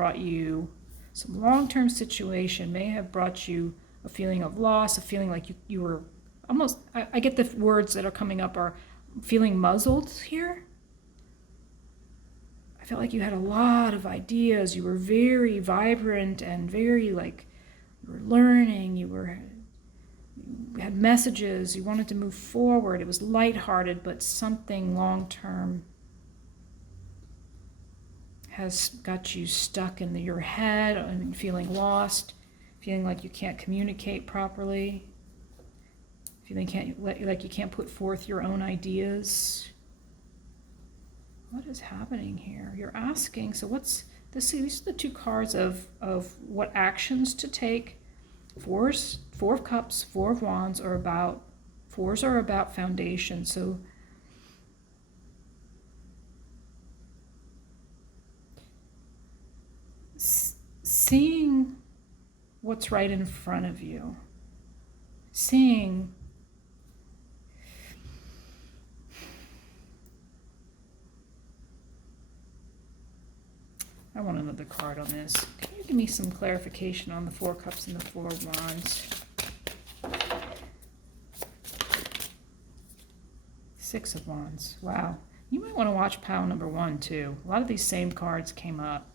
may have brought you a feeling of loss, a feeling like you were almost, I get the words that are coming up are feeling muzzled here. I felt like you had a lot of ideas. You were very vibrant and very you were learning, you had messages, you wanted to move forward. It was lighthearted, but something long-term has got you stuck in your head and feeling lost, feeling like you can't communicate properly, feeling like you can't put forth your own ideas. What is happening here? You're asking, so what's this? These are the two cards of what actions to take. Four of Cups, Four of Wands are about, fours are about foundation. So seeing what's right in front of you, seeing I want another card on this. Can you give me some clarification on the Four of Cups and the Four of Wands? Six of Wands. Wow. You might want to watch pile number 1 too. A lot of these same cards came up.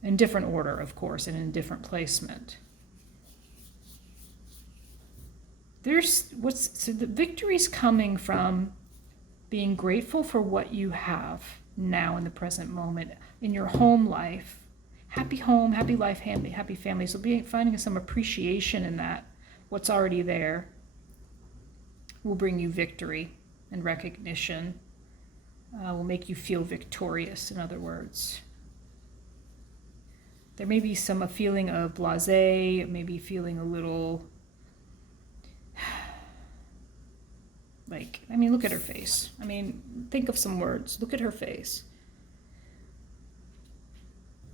In different order, of course, and in different placement. So the victory's coming from being grateful for what you have now in the present moment in your home life. Happy home, happy life, happy family. So finding some appreciation in that, what's already there, will bring you victory and recognition. Will make you feel victorious, in other words. There may be a feeling of blasé, maybe feeling a little look at her face. Think of some words. Look at her face.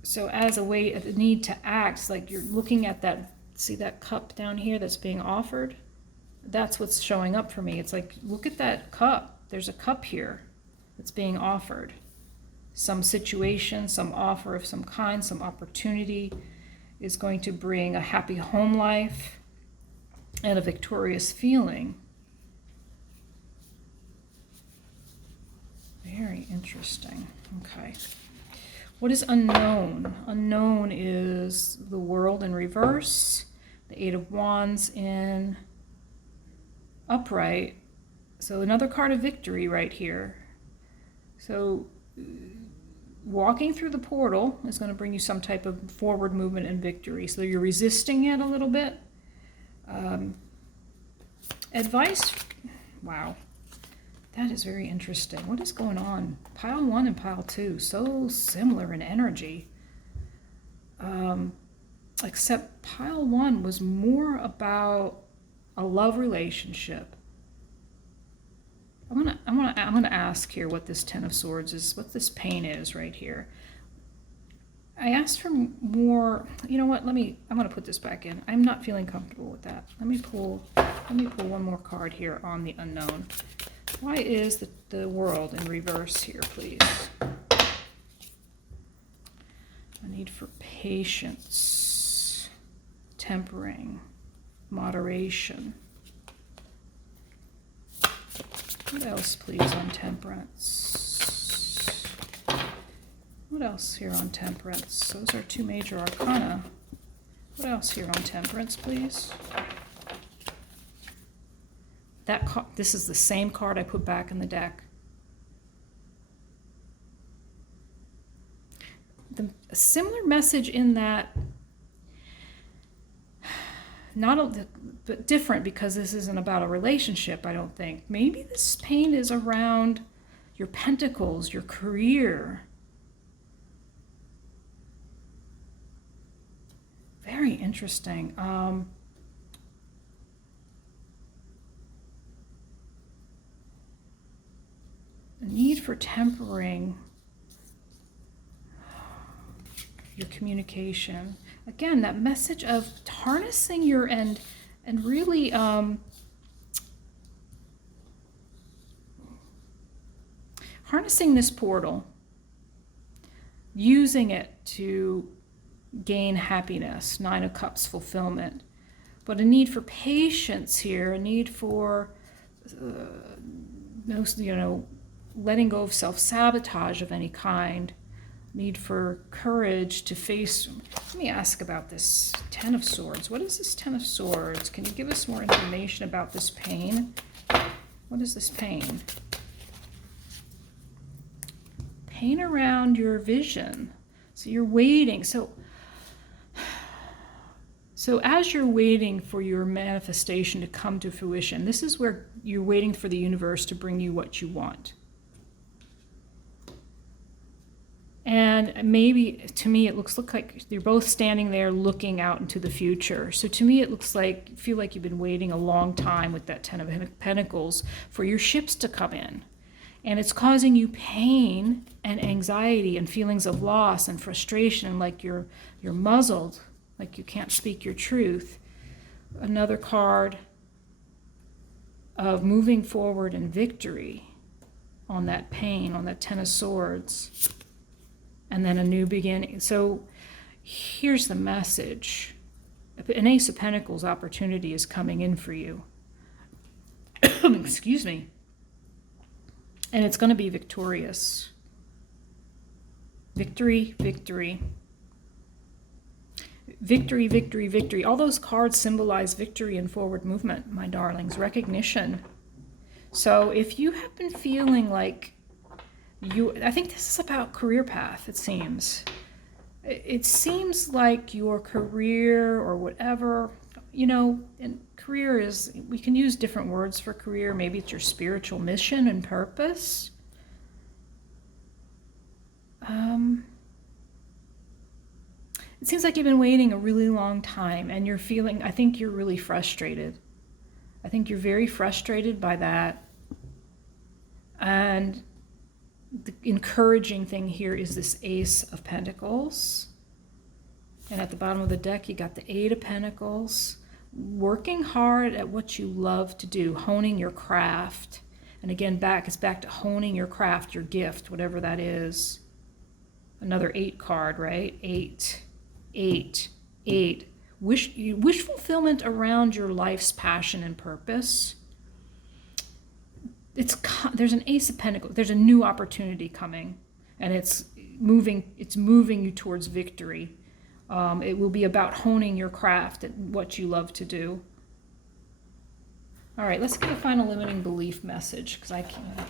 So as a way, a need to act, like you're looking at see that cup down here that's being offered? That's what's showing up for me. It's like, look at that cup. There's a cup here that's being offered. Some situation, some offer of some kind, some opportunity is going to bring a happy home life and a victorious feeling. Very interesting. Okay. What is unknown? Unknown is the World in reverse, the Eight of Wands in upright. So another card of victory right here. So walking through the portal is going to bring you some type of forward movement and victory. So you're resisting it a little bit. Advice, wow, that is very interesting. What is going on? Pile 1 and pile 2, so similar in energy. Except pile 1 was more about a love relationship. I'm gonna ask here what this Ten of Swords is, what this pain is right here. I asked for more. You know what? I'm gonna put this back in. I'm not feeling comfortable with that. Let me pull one more card here on the unknown. Why is the world in reverse here, please? A need for patience, tempering, moderation. What else, please, on temperance? What else here on temperance? Those are 2 major arcana. What else here on temperance, please? This is the same card I put back in the deck. A similar message in that, but different, because this isn't about a relationship, I don't think. Maybe this pain is around your pentacles, your career. Very interesting. The need for tempering your communication. Again, that message of harnessing your and really harnessing this portal, using it to gain happiness, 9 of Cups fulfillment, but a need for patience here, a need for letting go of self-sabotage of any kind, need for courage to face. Let me ask about this Ten of Swords. What is this Ten of Swords? Can you give us more information about this pain? What is this pain? Pain around your vision. So you're waiting. So as you're waiting for your manifestation to come to fruition, this is where you're waiting for the universe to bring you what you want. And maybe, to me, it looks like you're both standing there looking out into the future. So to me, it looks like, feel like you've been waiting a long time with that Ten of Pentacles for your ships to come in. And it's causing you pain and anxiety and feelings of loss and frustration, like you're muzzled, like you can't speak your truth. Another card of moving forward in victory on that pain, on that Ten of Swords. And then a new beginning. So here's the message. An Ace of Pentacles opportunity is coming in for you. Excuse me. And it's going to be victorious. Victory, victory. Victory, victory, victory. All those cards symbolize victory and forward movement, my darlings. Recognition. So if you have been feeling like I think this is about career path, it seems. It seems like your career or whatever, and career is, we can use different words for career. Maybe it's your spiritual mission and purpose. It seems like you've been waiting a really long time and you're feeling, I think you're really frustrated. I think you're very frustrated by that. And the encouraging thing here is this Ace of Pentacles. And at the bottom of the deck, you got the 8 of Pentacles. Working hard at what you love to do, honing your craft. And again, it's back to honing your craft, your gift, whatever that is. Another 8 card, right? 8, 8, 8. Wish fulfillment around your life's passion and purpose. There's an Ace of Pentacles. There's a new opportunity coming, and it's moving you towards victory. It will be about honing your craft at what you love to do. All right, let's get a final limiting belief message, because I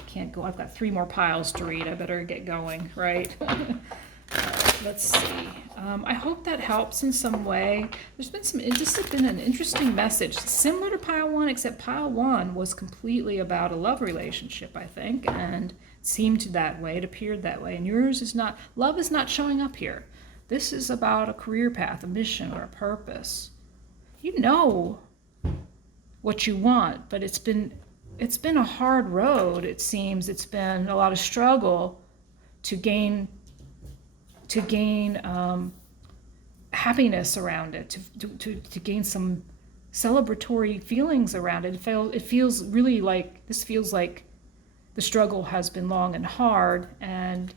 can't go. I've got 3 more piles to read. I better get going, right? All right, let's see. I hope that helps in some way. There's been this has been an interesting message, similar to pile 1, except pile 1 was completely about a love relationship, I think, and it seemed that way. It appeared that way. And yours is not. Love is not showing up here. This is about a career path, a mission, or a purpose. You know what you want, but it's been a hard road. It seems it's been a lot of struggle to gain happiness around it, to gain some celebratory feelings around it. It feels really like this feels like the struggle has been long and hard, and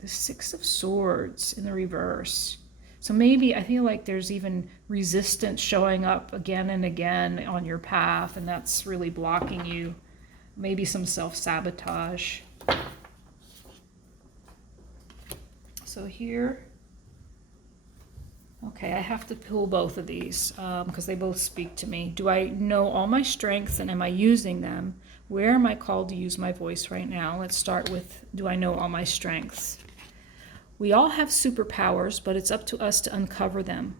the 6 of Swords in the reverse. So maybe I feel like there's even resistance showing up again and again on your path, and that's really blocking you. Maybe some self-sabotage. So here, okay, I have to pull both of these because they both speak to me. Do I know all my strengths and am I using them? Where am I called to use my voice right now? Let's start with, do I know all my strengths? We all have superpowers, but it's up to us to uncover them.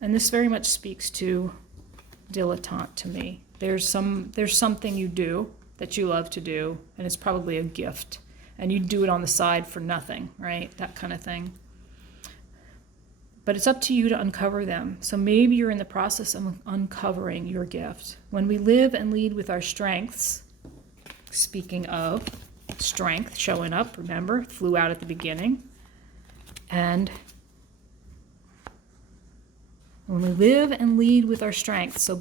And this very much speaks to dilettante to me. There's something you do that you love to do, and it's probably a gift. And you do it on the side for nothing, right? That kind of thing. But it's up to you to uncover them. So maybe you're in the process of uncovering your gift. When we live and lead with our strengths, speaking of strength showing up, remember, flew out at the beginning. And when we live and lead with our strengths, so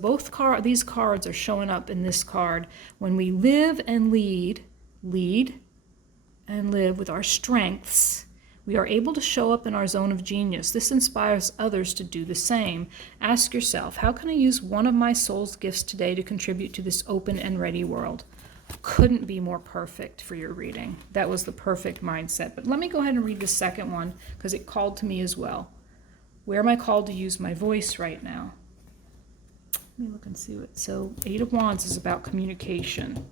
these cards are showing up in this card. When we live and lead and live with our strengths, we are able to show up in our zone of genius. This inspires others to do the same. Ask yourself, how can I use one of my soul's gifts today to contribute to this open and ready world? Couldn't be more perfect for your reading. That was the perfect mindset. But let me go ahead and read the second one because it called to me as well. Where am I called to use my voice right now? Let me look and see what. So 8 of Wands is about communication.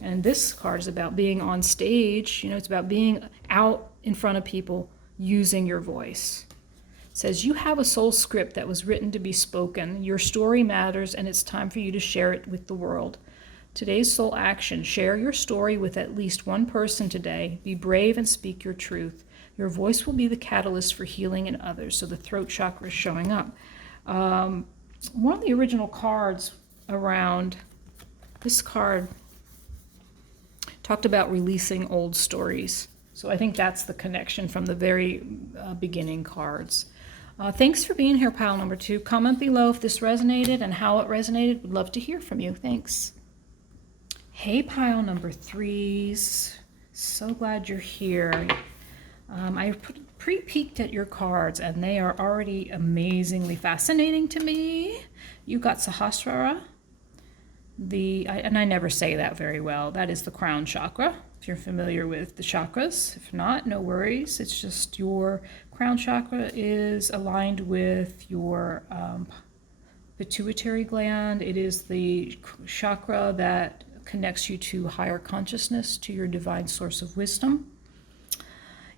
And this card is about being on stage. It's about being out in front of people using your voice. It says, you have a soul script that was written to be spoken. Your story matters, and it's time for you to share it with the world. Today's soul action, share your story with at least one person today. Be brave and speak your truth. Your voice will be the catalyst for healing in others. So the throat chakra is showing up. One of the original cards around this card talked about releasing old stories. So I think that's the connection from the very beginning cards. Thanks for being here, pile number 2. Comment below if this resonated and how it resonated. Would love to hear from you. Thanks. Hey, pile number 3s. So glad you're here. I pre-peeked at your cards, and they are already amazingly fascinating to me. You got Sahasrara. And I never say that very well. That is the crown chakra, if you're familiar with the chakras. If not, no worries. It's just your crown chakra is aligned with your pituitary gland. It is the chakra that connects you to higher consciousness, to your divine source of wisdom.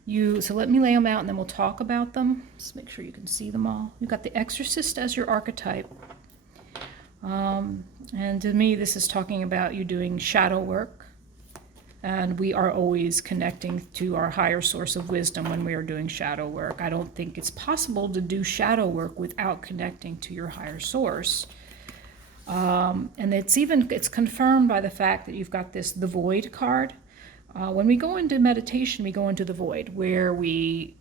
So let me lay them out and then we'll talk about them. Just make sure you can see them all. You've got the Exorcist as your archetype. And to me, this is talking about you doing shadow work. And we are always connecting to our higher source of wisdom when we are doing shadow work. I don't think it's possible to do shadow work without connecting to your higher source. And it's confirmed by the fact that you've got the void card. When we go into meditation, we go into the void, where we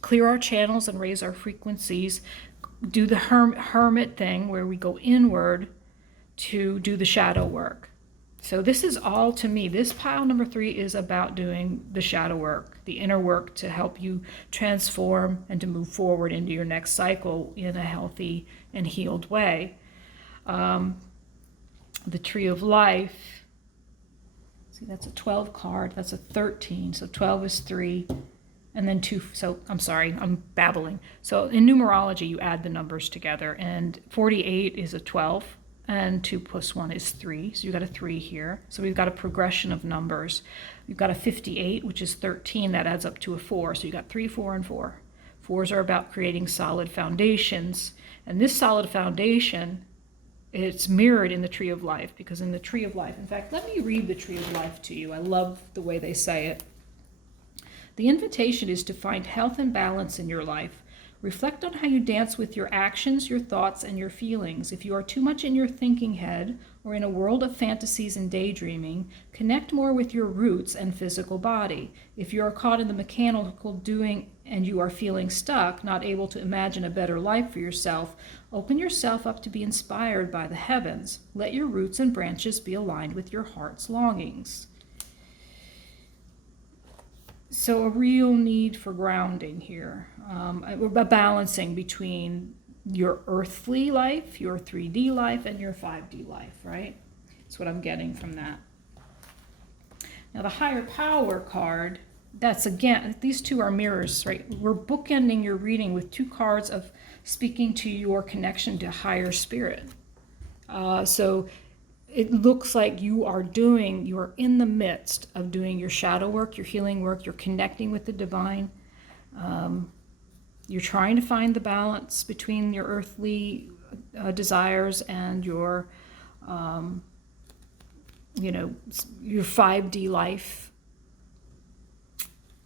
clear our channels and raise our frequencies, do the hermit thing, where we go inward to do the shadow work. So this is all, to me, this pile number 3 is about doing the shadow work, the inner work to help you transform and to move forward into your next cycle in a healthy and healed way. The Tree of Life, see, that's a 12 card, that's a 13, so 12 is 3, and then 2, so I'm sorry, I'm babbling. So in numerology, you add the numbers together, and 48 is a 12, and 2 plus 1 is 3, so you've got a 3 here. So we've got a progression of numbers. We've got a 58, which is 13, that adds up to a 4, so you've got 3, 4, and 4. 4s are about creating solid foundations, and this solid foundation, it's mirrored in the Tree of Life, because in the Tree of Life, in fact, let me read the Tree of Life to you. I love the way they say it. The invitation is to find health and balance in your life. Reflect on how you dance with your actions, your thoughts, and your feelings. If you are too much in your thinking head or in a world of fantasies and daydreaming, connect more with your roots and physical body. If you are caught in the mechanical doing and you are feeling stuck, not able to imagine a better life for yourself, open yourself up to be inspired by the heavens. Let your roots and branches be aligned with your heart's longings. So a real need for grounding here, a balancing between your earthly life, your 3D life, and your 5D life, right? That's what I'm getting from that. Now the higher power card, that's again, these two are mirrors, right? We're bookending your reading with 2 cards of speaking to your connection to higher spirit. So it looks like you are in the midst of doing your shadow work, your healing work, you're connecting with the divine. You're trying to find the balance between your earthly desires and your 5D life.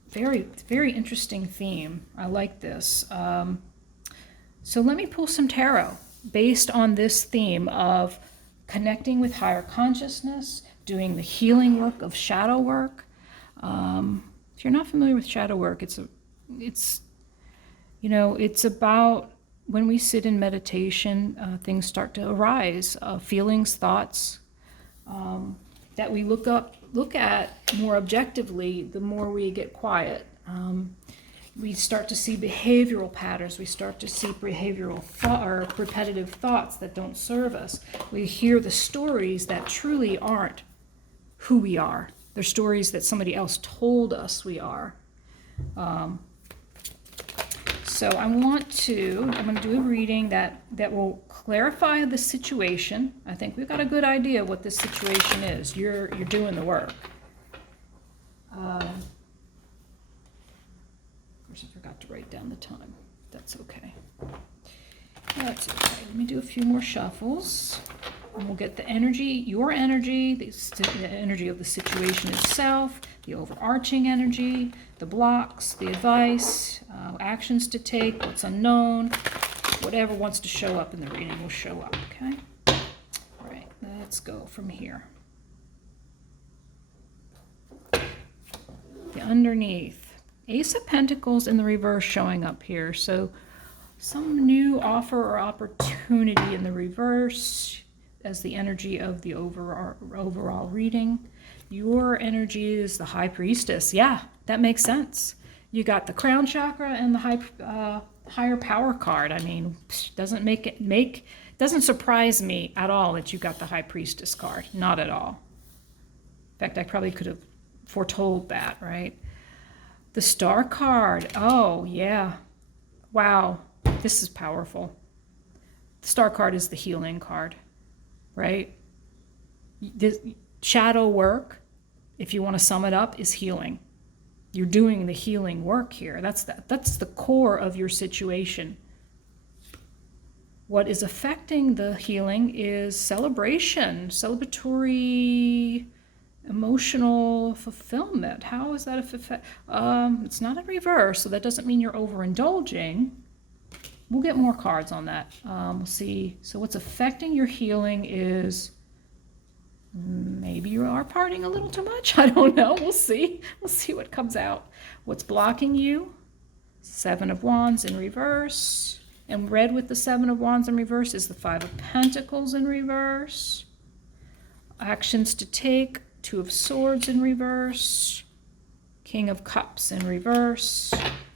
Very, very interesting theme. I like this. So let me pull some tarot based on this theme of connecting with higher consciousness, doing the healing work of shadow work. If you're not familiar with shadow work, it's about when we sit in meditation, things start to arise, feelings, thoughts, that we look at more objectively the more we get quiet. We start to see behavioral patterns. We start to see behavioral or repetitive thoughts that don't serve us. We hear the stories that truly aren't who we are. They're stories that somebody else told us we are. So I'm going to do a reading that will clarify the situation. I think we've got a good idea what this situation is. You're doing the work. Of course, I forgot to write down the time. That's okay. That's okay. Let me do a few more shuffles. And we'll get the energy, your energy, the energy of the situation itself, the overarching energy, the blocks, the advice, actions to take, what's unknown, whatever wants to show up in the reading will show up, okay? All right, let's go from here. The underneath. Ace of Pentacles in the reverse showing up here. So some new offer or opportunity in the reverse as the energy of the overall reading. Your energy is the High Priestess. Yeah, that makes sense. You got the crown chakra and the higher power card. I mean, doesn't surprise me at all that you got the High Priestess card. Not at all. In fact, I probably could have foretold that, right? The Star card. Oh, yeah. Wow. This is powerful. The Star card is the healing card, right? This shadow work, if you want to sum it up, is healing. You're doing the healing work here. That's the core of your situation. What is affecting the healing is celebration, celebratory, emotional fulfillment. How is that it's not a reverse, so that doesn't mean you're overindulging. We'll get more cards on that. We'll see. So what's affecting your healing is maybe you are partying a little too much. I don't know. We'll see. We'll see what comes out. What's blocking you? 7 of Wands in reverse. And red with the 7 of Wands in reverse is the 5 of Pentacles in reverse. Actions to take. 2 of Swords in reverse, King of Cups in reverse.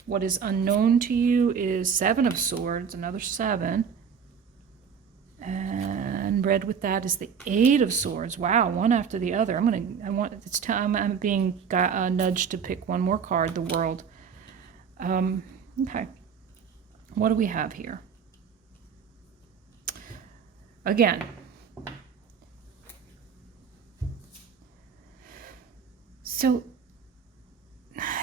What is unknown to you is 7 of Swords, another 7. And red with that is the 8 of Swords. Wow, one after the other. It's time I'm being nudged to pick one more card, the World. Okay. What do we have here? Again, so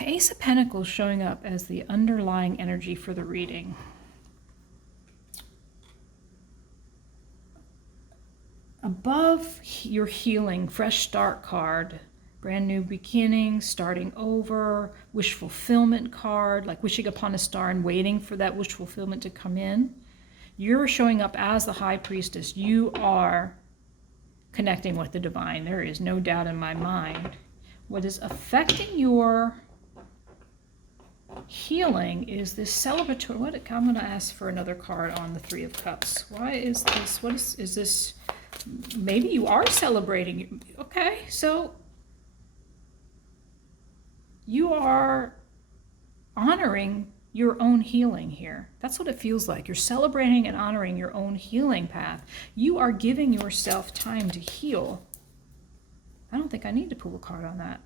Ace of Pentacles showing up as the underlying energy for the reading. Above your healing, fresh start card, brand new beginning, starting over, wish fulfillment card, like wishing upon a star and waiting for that wish fulfillment to come in. You're showing up as the High Priestess. You are connecting with the divine. There is no doubt in my mind. What is affecting your healing is this celebratory. I'm going to ask for another card on the Three of Cups. Why is this? What is this? Maybe you are celebrating. Okay, so you are honoring your own healing here. That's what it feels like. You're celebrating and honoring your own healing path. You are giving yourself time to heal. I don't think I need to pull a card on that.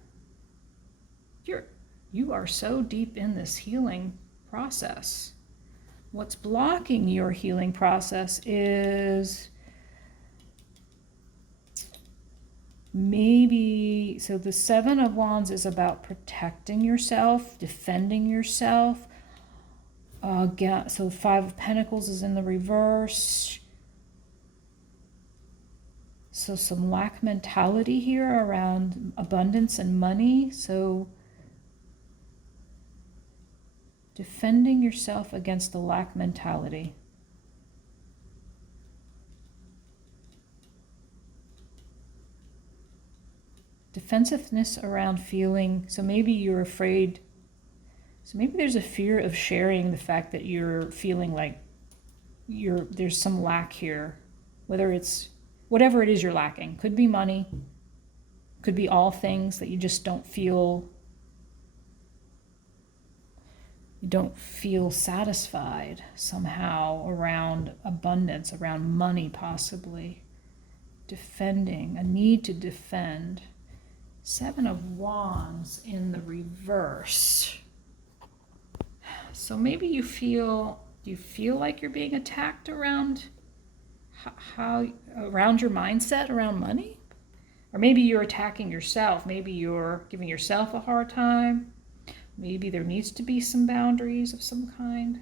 You are so deep in this healing process. What's blocking your healing process is maybe, so the Seven of Wands is about protecting yourself, defending yourself. So Five of Pentacles is in the reverse. So some lack mentality here around abundance and money. So defending yourself against the lack mentality. Defensiveness around feeling, so maybe you're afraid, so maybe there's a fear of sharing the fact that you're feeling like there's some lack here, whether it's whatever it is you're lacking. Could be money, could be all things that you just don't feel satisfied somehow around abundance, around money possibly. Defending, a need to defend. Seven of Wands in the reverse. So maybe you feel like you're being attacked around around your mindset around money? Or maybe you're attacking yourself. Maybe you're giving yourself a hard time. Maybe there needs to be some boundaries of some kind.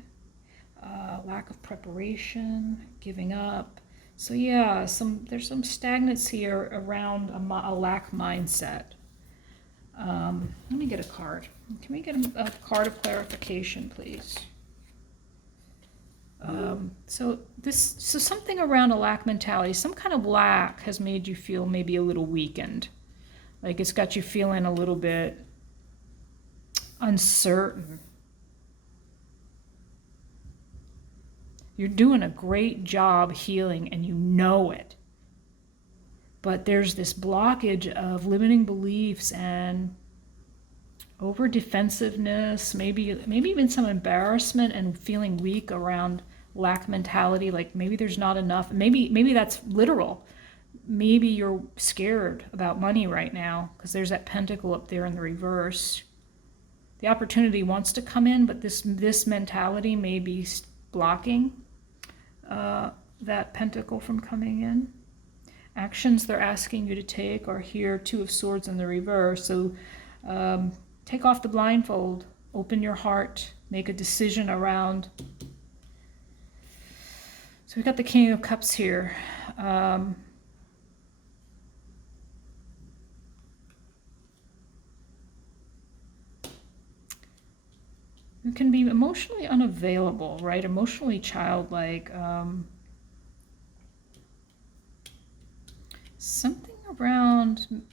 Lack of preparation, giving up. So yeah, there's some stagnancy around a lack mindset. Let me get a card. Can we get a card of clarification, please? So something around a lack mentality, some kind of lack has made you feel maybe a little weakened. Like it's got you feeling a little bit uncertain. You're doing a great job healing and you know it. But there's this blockage of limiting beliefs and over defensiveness, maybe even some embarrassment and feeling weak around lack mentality, like maybe there's not enough. Maybe that's literal. Maybe you're scared about money right now because there's that pentacle up there in the reverse. The opportunity wants to come in, but this mentality may be blocking that pentacle from coming in. Actions they're asking you to take are here, Two of Swords in the reverse. So take off the blindfold, open your heart, make a decision around. So we've got the King of Cups here. You can be emotionally unavailable, right? Emotionally childlike. Something around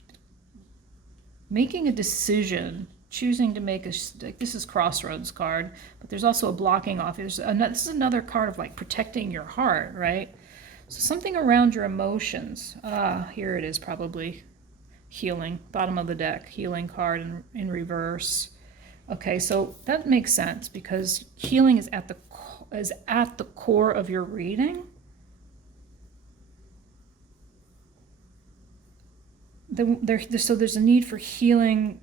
making a decision, choosing to make like this is Crossroads card, but there's also a blocking off. This is another card of like protecting your heart, right? So something around your emotions. Here it is, probably healing, bottom of the deck, healing card in reverse. Okay, so that makes sense because healing is at the core of your reading. So there's a need for healing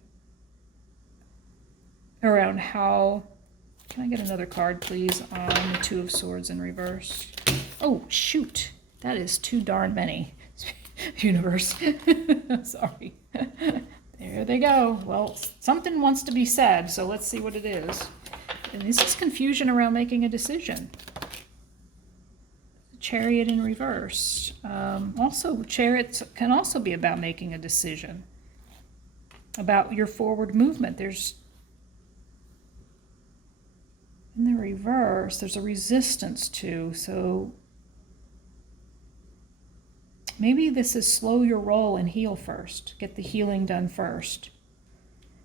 around how Can I get another card, please, on the Two of Swords in reverse? Oh, shoot. That is too darn many. Universe. Sorry. There they go. Well, something wants to be said, so let's see what it is. And this is confusion around making a decision. Chariot in reverse. Also, chariots can also be about making a decision. About your forward movement. There's, in the reverse, there's a resistance too, so maybe this is slow your roll and heal first. Get the healing done first.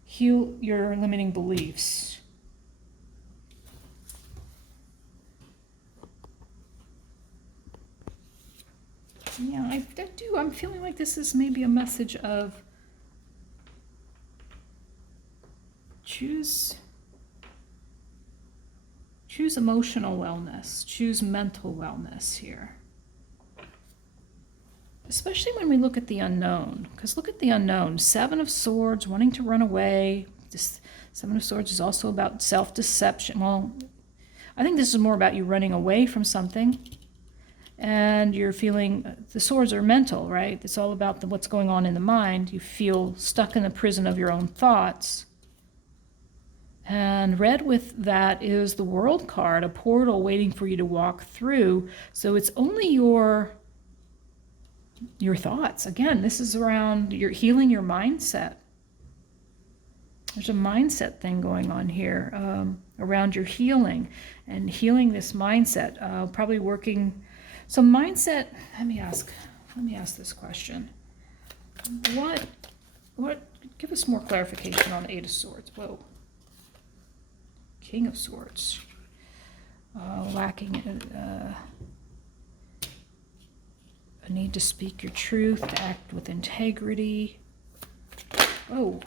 Heal your limiting beliefs. Yeah, I do. I'm feeling like this is maybe a message of choose emotional wellness, choose mental wellness here. Especially when we look at the unknown, because look at the unknown. Seven of Swords, wanting to run away. This Seven of Swords is also about self-deception. Well, I think this is more about you running away from something, and you're feeling, the swords are mental, right? It's all about what's going on in the mind. You feel stuck in the prison of your own thoughts. And red with that is the World card, a portal waiting for you to walk through. So it's only your thoughts. Again, this is around your healing your mindset. There's a mindset thing going on here around your healing and healing this mindset. Probably working. So mindset. Let me ask this question. What? Give us more clarification on the Eight of Swords. Whoa. King of Swords. Lacking a need to speak your truth, to act with integrity. Oh.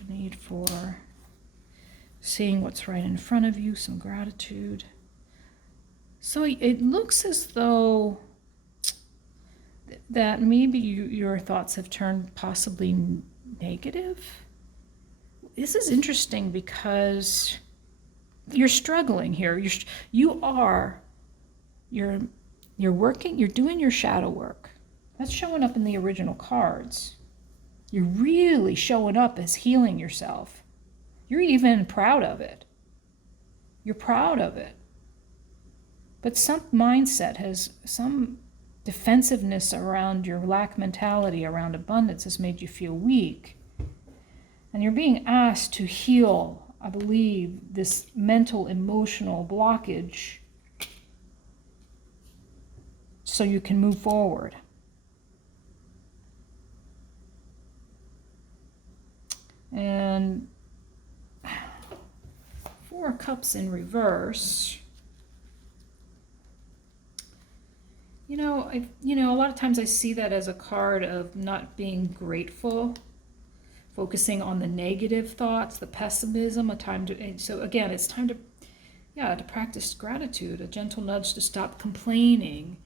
A need for seeing what's right in front of you, some gratitude. So it looks as though that maybe your thoughts have turned possibly negative. This is interesting because you're struggling here. You're working, you're doing your shadow work. That's showing up in the original cards. You're really showing up as healing yourself. You're even proud of it. You're proud of it. But some mindset has, some defensiveness around your lack mentality, around abundance, has made you feel weak. And you're being asked to heal, I believe, this mental, emotional blockage so you can move forward. And Four of Cups in reverse. A lot of times I see that as a card of not being grateful, focusing on the negative thoughts, the pessimism, so again, it's time to practice gratitude, a gentle nudge to stop complaining,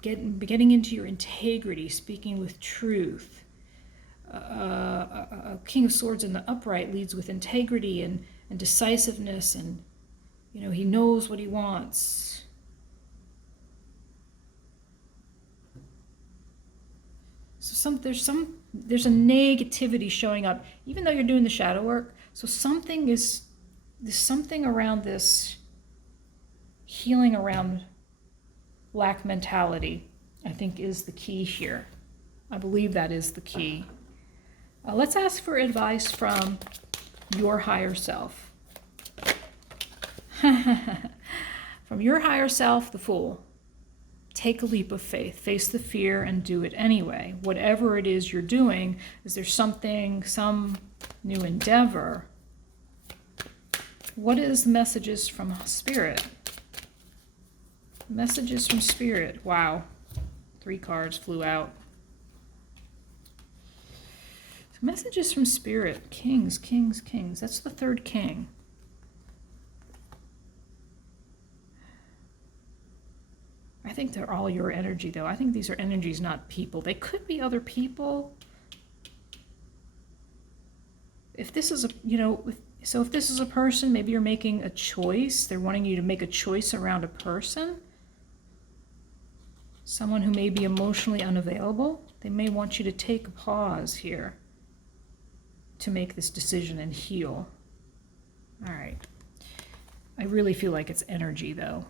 getting into your integrity, speaking with truth. A King of Swords in the upright leads with integrity and decisiveness, and he knows what he wants. So there's a negativity showing up, even though you're doing the shadow work. So there's something around this healing around lack mentality, I think, is the key here. I believe that is the key. Let's ask for advice from your higher self. From your higher self, the Fool. Take a leap of faith, face the fear, and do it anyway. Whatever it is you're doing, is there some new endeavor? What is messages from Spirit? Messages from Spirit. Wow. 3 cards flew out. Messages from Spirit. Kings, kings, kings. That's the third king. I think they're all your energy, though. I think these are energies, not people. They could be other people. If this is So if this is a person, maybe you're making a choice. They're wanting you to make a choice around a person. Someone who may be emotionally unavailable. They may want you to take a pause here to make this decision and heal. All right. I really feel like it's energy though.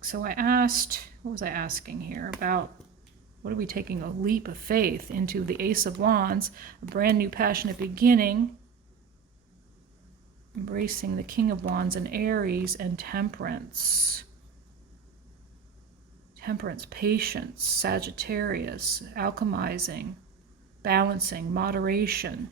So I asked, what was I asking here? About what are we taking a leap of faith into? The Ace of Wands, a brand new passionate beginning. Embracing the King of Wands and Aries and Temperance. Temperance, patience, Sagittarius, alchemizing, balancing, moderation.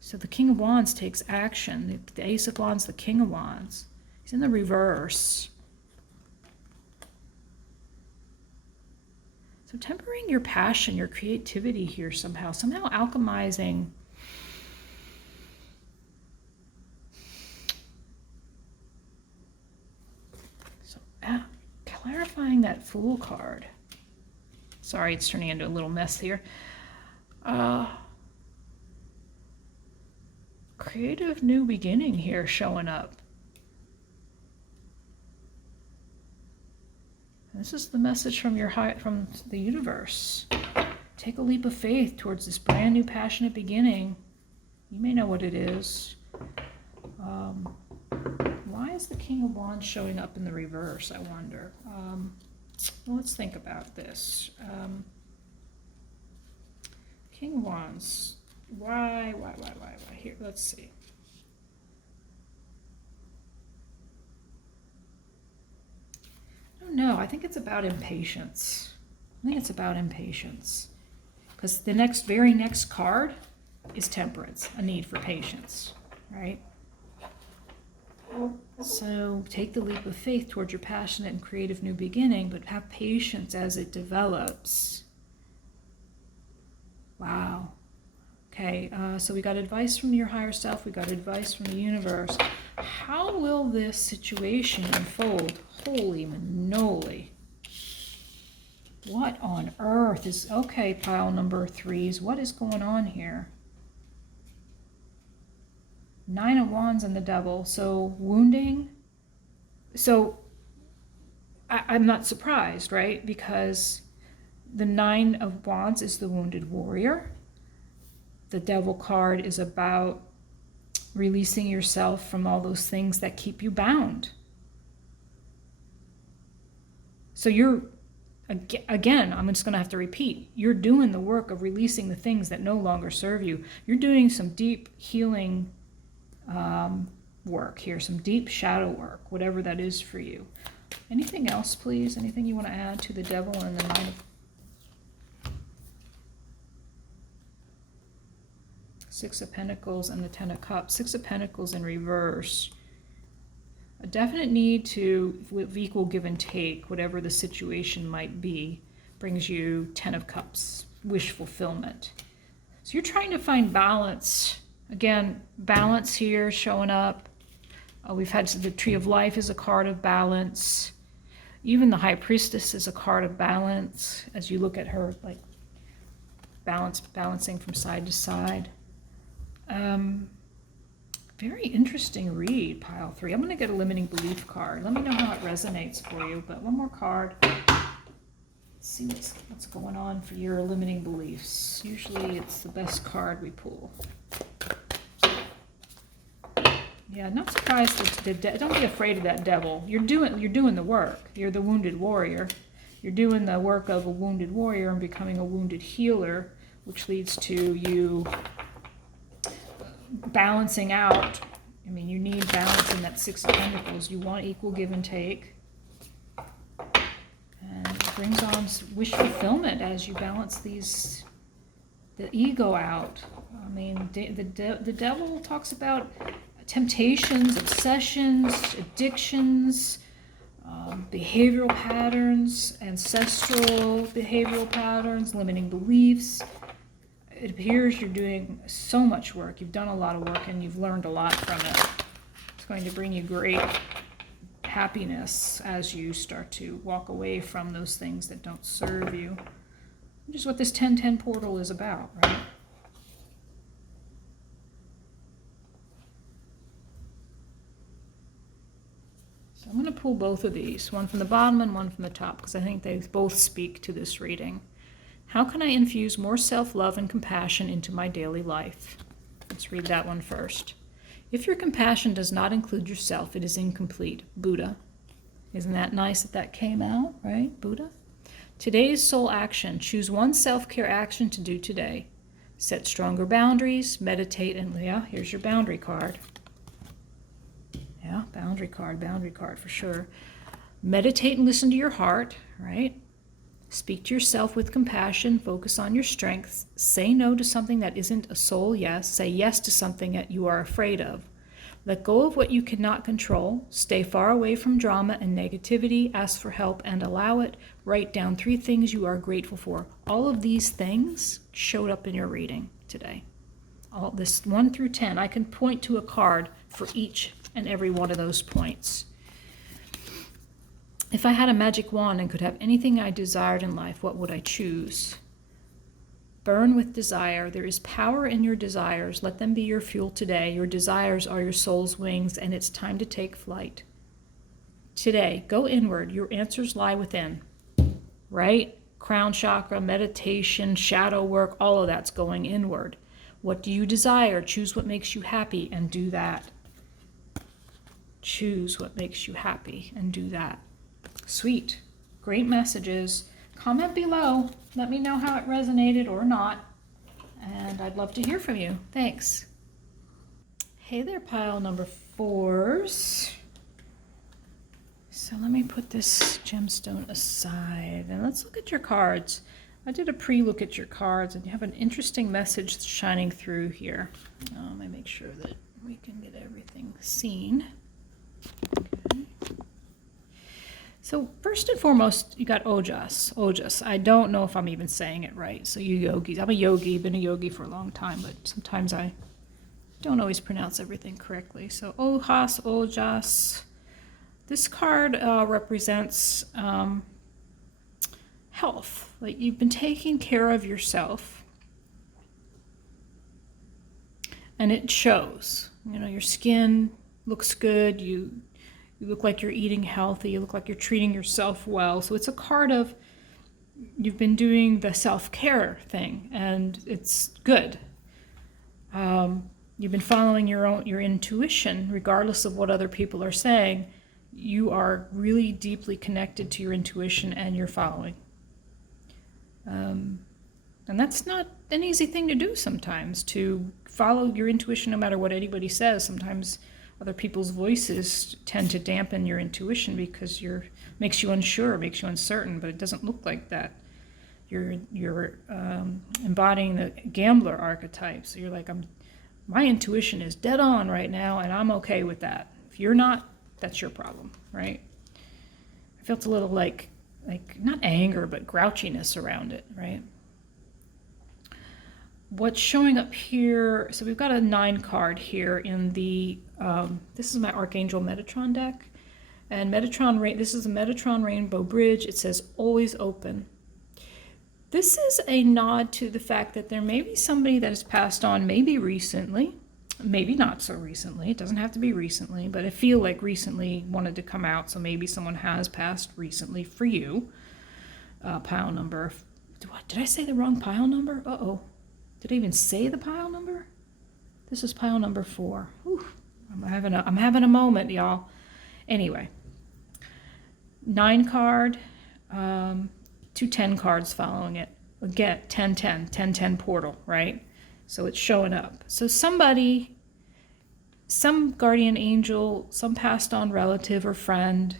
So the King of Wands takes action. The Ace of Wands, the King of Wands. He's in the reverse. So tempering your passion, your creativity here somehow alchemizing. So clarifying that Fool card. Sorry, it's turning into a little mess here. Creative new beginning here showing up. This is the message from from the universe. Take a leap of faith towards this brand new passionate beginning. You may know what it is. Why is the King of Wands showing up in the reverse, I wonder? Well, let's think about this. King of Wands. Why? Here, let's see. No, I think it's about impatience. Because the very next card is Temperance, a need for patience, right? So take the leap of faith towards your passionate and creative new beginning, but have patience as it develops. Wow. Okay, so we got advice from your higher self, we got advice from the universe. How will this situation unfold? Holy manoli. What on earth is... Okay, pile number 3s. What is going on here? 9 of Wands and the Devil. So wounding. So I'm not surprised, right? Because the 9 of Wands is the wounded warrior. The Devil card is about releasing yourself from all those things that keep you bound. So you're, again, I'm just going to have to repeat, you're doing the work of releasing the things that no longer serve you. You're doing some deep healing work here, some deep shadow work, whatever that is for you. Anything else, please? Anything you want to add to the Devil and the 9 of... Six of Pentacles and the 10 of Cups. 6 of Pentacles in reverse. A definite need to, with equal give and take, whatever the situation might be, brings you 10 of Cups, wish fulfillment. So you're trying to find balance. Again, balance here showing up. We've had the Tree of Life is a card of balance. Even the High Priestess is a card of balance as you look at her, like balancing from side to side. Very interesting read, pile 3. I'm going to get a limiting belief card. Let me know how it resonates for you. But one more card. Let's see what's going on for your limiting beliefs. Usually it's the best card we pull. Yeah, not surprised that don't be afraid of that Devil. You're doing the work. You're the wounded warrior. You're doing the work of a wounded warrior and becoming a wounded healer, which leads to you balancing out. I mean, you need balance in that 6 of Pentacles. You want equal give and take. And it brings on wish fulfillment as you balance the ego out. I mean, the Devil talks about temptations, obsessions, addictions, behavioral patterns, ancestral behavioral patterns, limiting beliefs. It appears you're doing so much work. You've done a lot of work and you've learned a lot from it. It's going to bring you great happiness as you start to walk away from those things that don't serve you. which is what this 10-10 portal is about, right? So I'm going to pull both of these, one from the bottom and one from the top, because I think they both speak to this reading. How can I infuse more self-love and compassion into my daily life? Let's read that one first. If your compassion does not include yourself, it is incomplete. Buddha. Isn't that nice that that came out, right? Buddha. Today's soul action. Choose one self-care action to do today. Set stronger boundaries, meditate, and yeah, here's your boundary card. Yeah, boundary card for sure. Meditate and listen to your heart, right? Speak to yourself with compassion, focus on your strengths, say no to something that isn't a soul yes, say yes to something that you are afraid of. Let go of what you cannot control, stay far away from drama and negativity, ask for help and allow it, write down 3 things you are grateful for. All of these things showed up in your reading today. All this 1 through 10, I can point to a card for each and every one of those points. If I had a magic wand and could have anything I desired in life, what would I choose? Burn with desire. There is power in your desires. Let them be your fuel today. Your desires are your soul's wings, and it's time to take flight. Today, go inward. Your answers lie within. Right? Crown chakra, meditation, shadow work, all of that's going inward. What do you desire? Choose what makes you happy and do that. Choose what makes you happy and do that. Sweet. Great messages. Comment below. Let me know how it resonated or not. And I'd love to hear from you. Thanks. Hey there, pile number 4s. So let me put this gemstone aside and let's look at your cards. I did a pre-look at your cards and you have an interesting message shining through here. Let me make sure that we can get everything seen. Okay. So first and foremost, you got ojas. I don't know if I'm even saying it right. So you yogis, I'm a yogi, been a yogi for a long time, but sometimes I don't always pronounce everything correctly. So ojas. This card represents health. Like you've been taking care of yourself. And it shows. You know, your skin looks good. You look like you're eating healthy. You look like you're treating yourself well. So it's a card of you've been doing the self-care thing, and it's good. You've been following your intuition, regardless of what other people are saying. You are really deeply connected to your intuition, and you're following. And that's not an easy thing to do sometimes, to follow your intuition no matter what anybody says. Sometimes other people's voices tend to dampen your intuition because makes you unsure, makes you uncertain, but it doesn't look like that. You're embodying the gambler archetype. So you're like, my intuition is dead on right now, and I'm okay with that. If you're not, that's your problem, right? I felt a little like not anger, but grouchiness around it, right? What's showing up here, so we've got a 9 card here in the, this is my Archangel Metatron deck, and this is a Metatron Rainbow Bridge. It says always open. This is a nod to the fact that there may be somebody that has passed on, maybe recently, maybe not so recently. It doesn't have to be recently, but I feel like recently wanted to come out, so maybe someone has passed recently for you. Pile number, did I say the wrong pile number? Uh-oh. Did I even say the pile number? This is pile number 4. Whew. I'm having a moment, y'all. Anyway, 9 card, 2 10 cards following it. Again, 10-10 portal, right? So it's showing up. So somebody, some guardian angel, some passed on relative or friend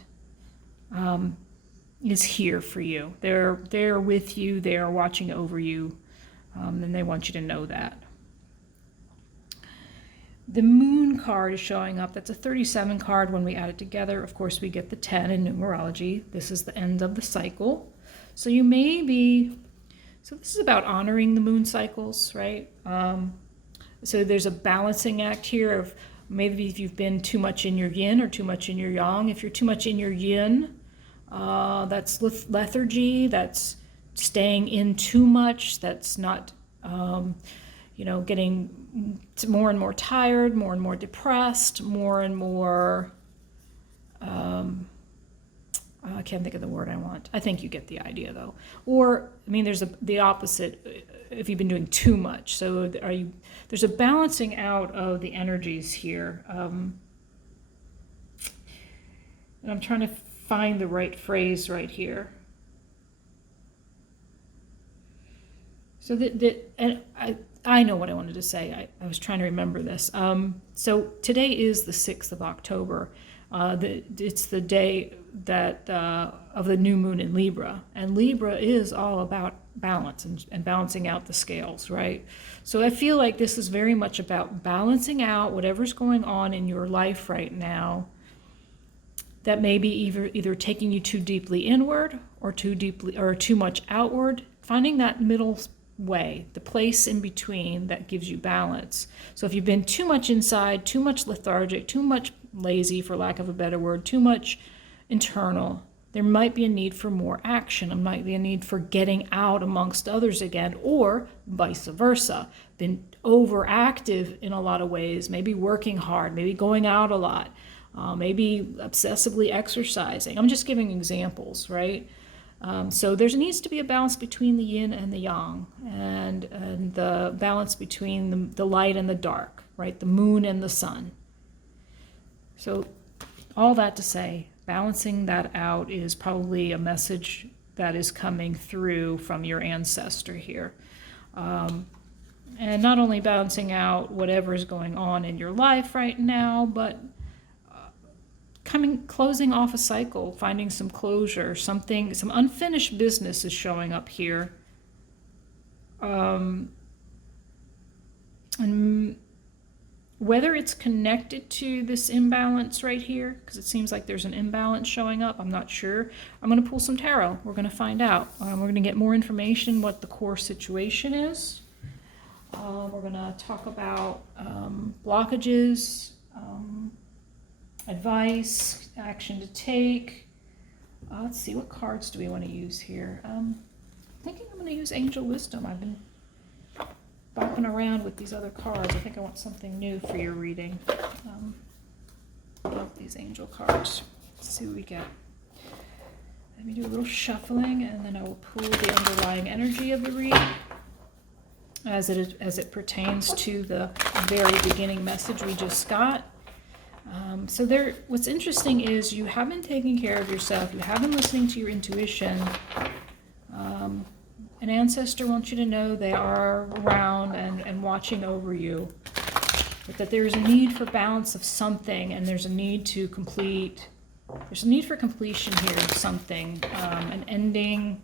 is here for you. They're with you. They are watching over you. And they want you to know that. The moon card is showing up. That's a 37 card. When we add it together, of course, we get the 10 in numerology. This is the end of the cycle. So you may be, so this is about honoring the moon cycles, right? So there's a balancing act here of maybe if you've been too much in your yin or too much in your yang. If you're too much in your yin, that's lethargy, that's staying in too much, that's not, getting more and more tired, more and more depressed, more and more, I can't think of the word I want. I think you get the idea though. Or, there's the opposite if you've been doing too much. So there's a balancing out of the energies here. And I'm trying to find the right phrase right here. So and I know what I wanted to say. I was trying to remember this. So today is the 6th of October. It's the day that of the new moon in Libra, and Libra is all about balance and balancing out the scales, right? So I feel like this is very much about balancing out whatever's going on in your life right now that may be either taking you too deeply inward or too much outward, finding that middle way, the place in between that gives you balance. So if you've been too much inside, too much lethargic, too much lazy, for lack of a better word, too much internal, there might be a need for more action. There might be a need for getting out amongst others again, or vice versa. Been overactive in a lot of ways, maybe working hard, maybe going out a lot, maybe obsessively exercising. I'm just giving examples, right? So there needs to be a balance between the yin and the yang, and the balance between the light and the dark, right? The moon and the sun. So all that to say, balancing that out is probably a message that is coming through from your ancestor here. And not only balancing out whatever is going on in your life right now, but closing off a cycle, finding some closure, some unfinished business is showing up here. And whether it's connected to this imbalance right here, because it seems like there's an imbalance showing up, I'm not sure. I'm going to pull some tarot. We're going to find out. We're going to get more information what the core situation is. We're going to talk about blockages, advice, action to take. Let's see, what cards do we want to use here? I'm thinking I'm going to use Angel Wisdom. I've been bopping around with these other cards. I think I want something new for your reading. I love these angel cards. Let's see what we get. Let me do a little shuffling, and then I will pull the underlying energy of the reading as it pertains to the very beginning message we just got. So what's interesting is you have been taking care of yourself. You have been listening to your intuition. An ancestor wants you to know they are around and watching over you, but that there is a need for balance of something, and there's a need for completion here of something, an ending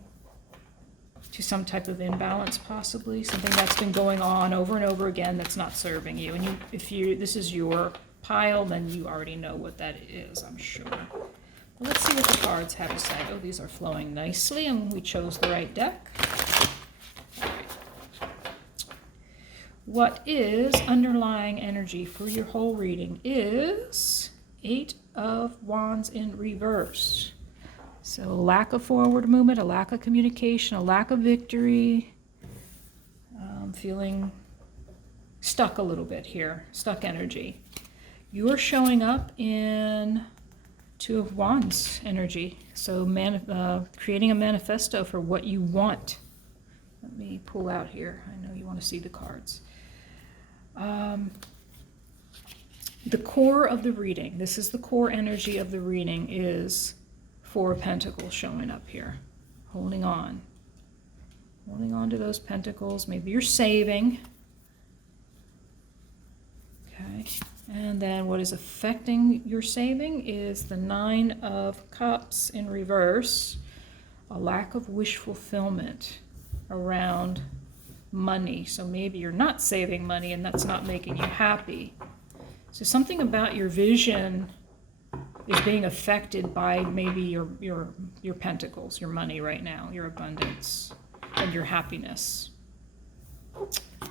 to some type of imbalance, possibly something that's been going on over and over again that's not serving you. And if this is your pile, then you already know what that is, I'm sure. Well, let's see what the cards have to say. Oh, these are flowing nicely, and we chose the right deck. What is underlying energy for your whole reading is 8 of Wands in reverse. So lack of forward movement, a lack of communication, a lack of victory, feeling stuck a little bit here, stuck energy. You're showing up in 2 of Wands energy, so creating a manifesto for what you want. Let me pull out here. I know you want to see the cards. The core of the reading, this is the core energy of the reading, is 4 of Pentacles showing up here. Holding on to those pentacles. Maybe you're saving. Okay. And then what is affecting your saving is the 9 of Cups in reverse. A lack of wish fulfillment around money. So maybe you're not saving money and that's not making you happy. So something about your vision is being affected by maybe your pentacles, your money right now, your abundance, and your happiness.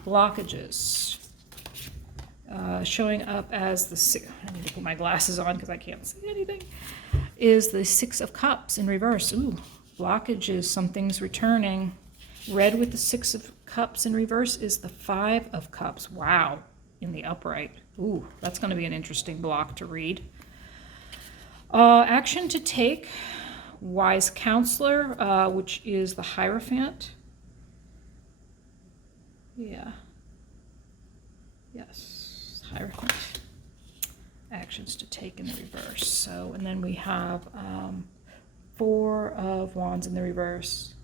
Blockages. Showing up as I need to put my glasses on because I can't see anything, is the 6 of Cups in reverse. Ooh, blockages, something's returning. Red with the 6 of Cups in reverse is the 5 of Cups. Wow, in the upright. Ooh, that's going to be an interesting block to read. Action to take, Wise Counselor, which is the Hierophant. Yeah. Yes, Hierophant. Actions to take in the reverse. So, and then we have 4 of Wands in the reverse.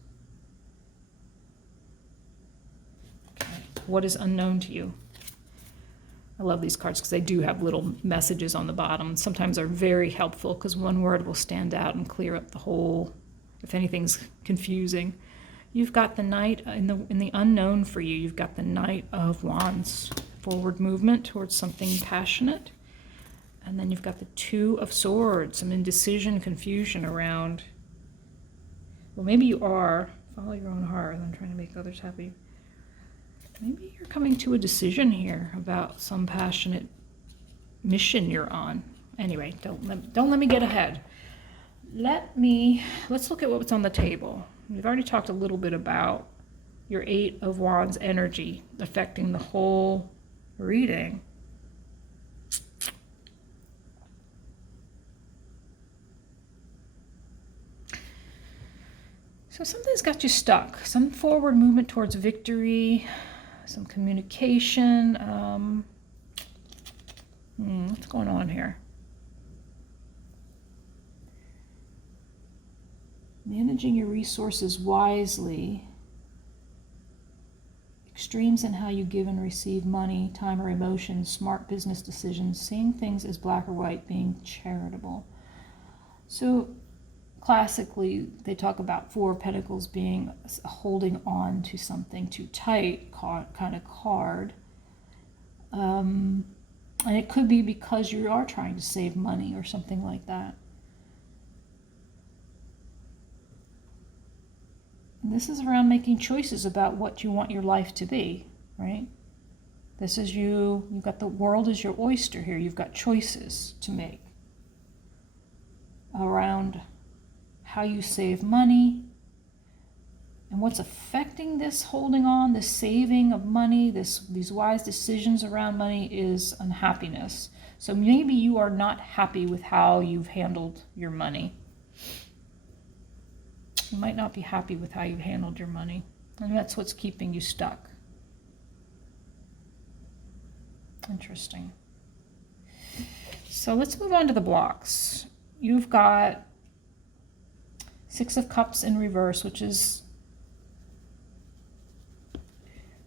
Okay. What is unknown to you? I love these cards because they do have little messages on the bottom. Sometimes they're very helpful because one word will stand out and clear up the whole, if anything's confusing. You've got the Knight in the unknown for you. You've got the Knight of Wands, forward movement towards something passionate. And then you've got the 2 of Swords, some indecision, confusion around, well, maybe you are, follow your own heart, I'm trying to make others happy. Maybe you're coming to a decision here about some passionate mission you're on. Anyway, don't let me get ahead. Let's look at what's on the table. We've already talked a little bit about your 8 of Wands energy affecting the whole reading. So something's got you stuck. Some forward movement towards victory, some communication. What's going on here? Managing your resources wisely. Extremes in how you give and receive money, time, or emotions. Smart business decisions. Seeing things as black or white. Being charitable. So classically, they talk about 4 of Pentacles being holding on to something too tight kind of card. And it could be because you are trying to save money or something like that. And this is around making choices about what you want your life to be, right? This is you've got the world as your oyster here. You've got choices to make around how you save money, and what's affecting this holding on, this saving of money, these wise decisions around money is unhappiness. So maybe you are not happy with how you've handled your money. You might not be happy with how you've handled your money, and that's what's keeping you stuck. Interesting. So let's move on to the blocks. You've got 6 of Cups in reverse, which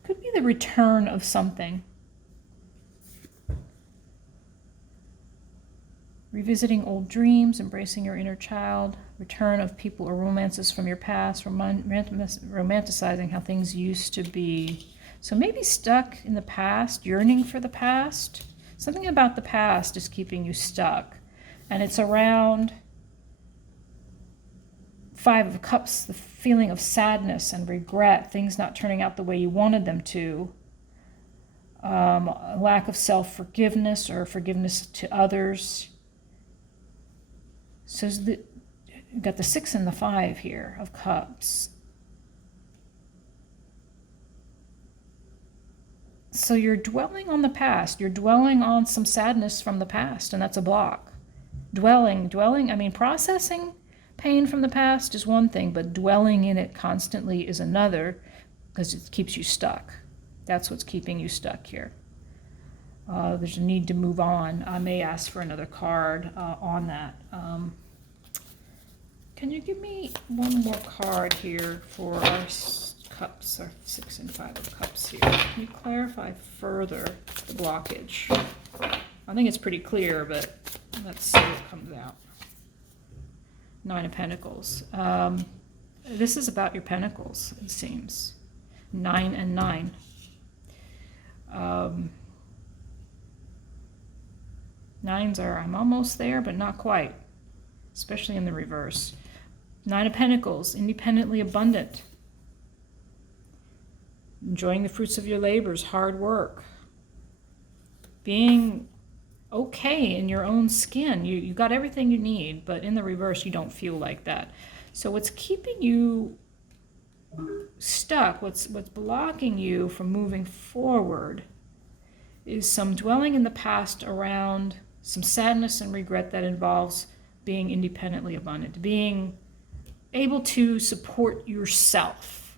could be the return of something. Revisiting old dreams, embracing your inner child, return of people or romances from your past, romanticizing how things used to be. So maybe stuck in the past, yearning for the past. Something about the past is keeping you stuck. And it's around 5 of Cups, the feeling of sadness and regret, things not turning out the way you wanted them to, a lack of self-forgiveness or forgiveness to others. So you've got the 6 and the 5 here of Cups. So you're dwelling on the past. You're dwelling on some sadness from the past, and that's a block. Dwelling, I mean, processing pain from the past is one thing, but dwelling in it constantly is another, because it keeps you stuck. That's what's keeping you stuck here. There's a need to move on. I may ask for another card on that. Can you give me one more card here for our Cups, our 6 and 5 of Cups here? Can you clarify further the blockage? I think it's pretty clear, but let's see what comes out. 9 of Pentacles. This is about your pentacles, it seems. 9 and 9. Nines are, I'm almost there, but not quite, especially in the reverse. 9 of Pentacles, independently abundant. Enjoying the fruits of your labors, hard work. Being okay in your own skin. You got everything you need, but in the reverse, you don't feel like that. So what's keeping you stuck, what's blocking you from moving forward, is some dwelling in the past around some sadness and regret that involves being independently abundant, being able to support yourself,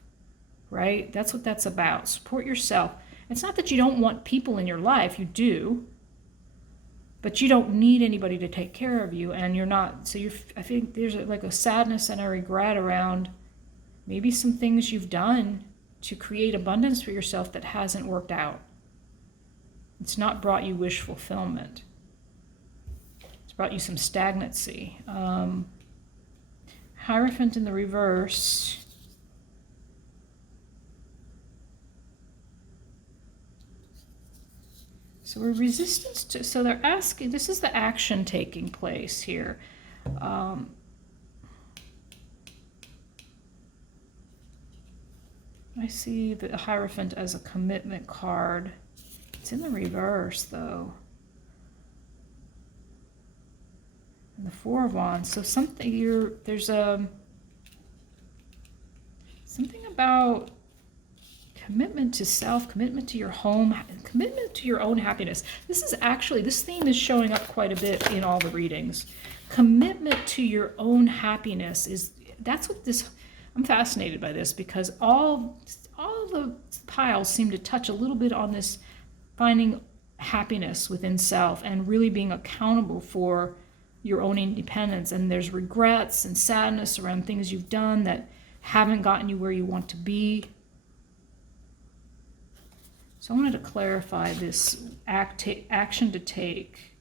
right? That's what that's about. Support yourself. It's not that you don't want people in your life, you do, but you don't need anybody to take care of you, and you're not. So I think there's like a sadness and a regret around maybe some things you've done to create abundance for yourself that hasn't worked out. It's not brought you wish fulfillment. It's brought you some stagnancy. Hierophant in the reverse. So we're resistance to, so they're asking, this is the action taking place here. I see the Hierophant as a commitment card. It's in the reverse though. And the Four of Wands. So something there's something about commitment to self, commitment to your home, commitment to your own happiness. This theme is showing up quite a bit in all the readings. Commitment to your own happiness that's what this, I'm fascinated by this because all the piles seem to touch a little bit on this finding happiness within self and really being accountable for your own independence. And there's regrets and sadness around things you've done that haven't gotten you where you want to be. So I wanted to clarify this action to take.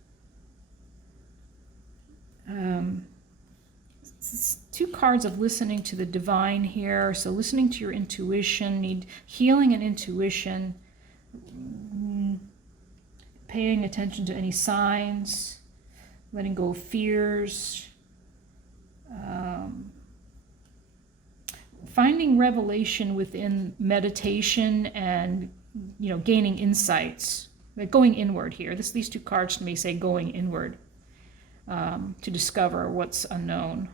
Two cards of listening to the divine here. So listening to your intuition, need healing and intuition, paying attention to any signs, letting go of fears, finding revelation within meditation and gaining insights, like going inward here. These two cards to me say going inward to discover what's unknown.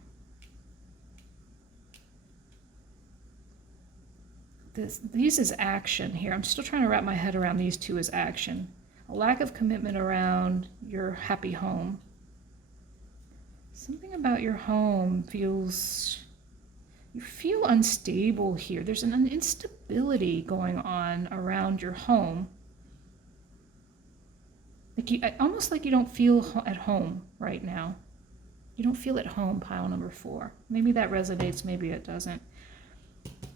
These is action here. I'm still trying to wrap my head around these two as action. A lack of commitment around your happy home. Something about your home you feel unstable here. There's an instability going on around your home. Almost like you don't feel at home right now. You don't feel at home, pile number 4. Maybe that resonates, maybe it doesn't.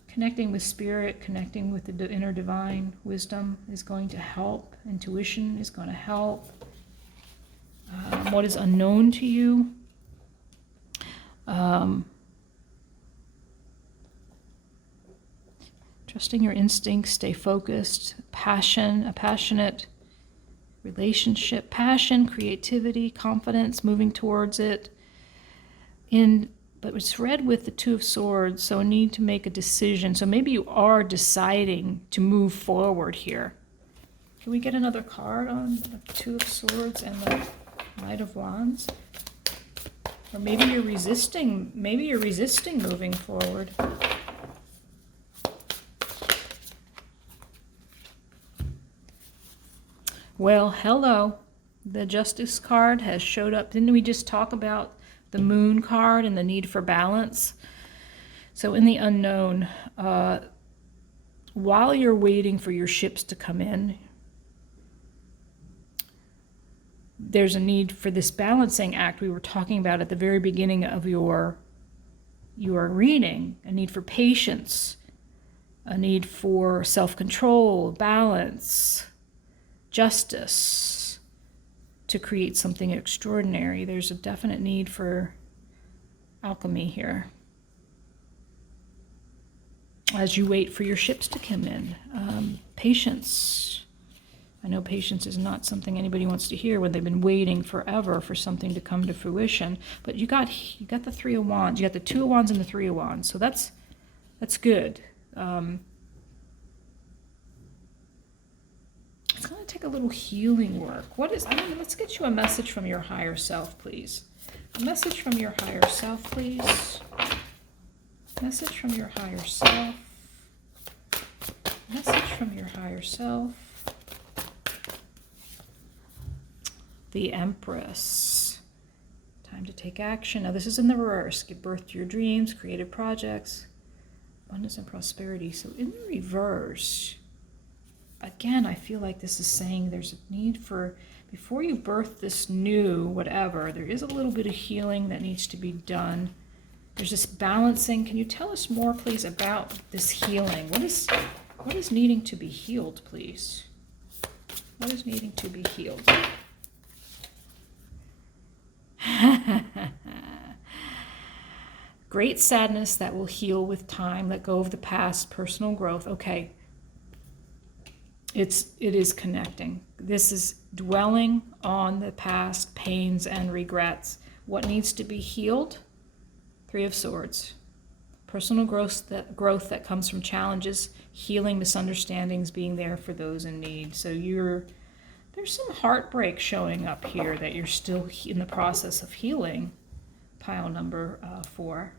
Connecting with spirit, connecting with the inner divine wisdom is going to help. Intuition is going to help. What is unknown to you. Trusting your instincts, stay focused. Passion, a passionate relationship. Passion, creativity, confidence, moving towards it. But it's read with the Two of Swords, so a need to make a decision. So maybe you are deciding to move forward here. Can we get another card on the Two of Swords and the Knight of Wands? Or maybe you're resisting moving forward. Well, hello. The Justice card has showed up. Didn't we just talk about the Moon card and the need for balance? So in the unknown, while you're waiting for your ships to come in, there's a need for this balancing act we were talking about at the very beginning of your reading. A need for patience, a need for self-control, balance, justice, to create something extraordinary. There's a definite need for alchemy here as you wait for your ships to come in. Patience. I know patience is not something anybody wants to hear when they've been waiting forever for something to come to fruition. But you got the Three of Wands. You got the Two of Wands and the Three of Wands. So that's good. It's going to take a little healing work. Let's get you a message from your higher self, please. A message from your higher self, please. Message from your higher self. Message from your higher self. The Empress. Time to take action. Now this is in the reverse. Give birth to your dreams, creative projects, abundance and prosperity. So in the reverse, again, I feel like this is saying there's a need for, before you birth this new whatever, there is a little bit of healing that needs to be done. There's this balancing. Can you tell us more, please, about this healing? What is needing to be healed, please? What is needing to be healed? Great sadness that will heal with time. Let go of the past. Personal growth. Okay. It is connecting. This is dwelling on the past pains and regrets. What needs to be healed? Three of Swords. Personal growth that comes from challenges, healing misunderstandings, being there for those in need. So there's some heartbreak showing up here that you're still in the process of healing. Pile number 4.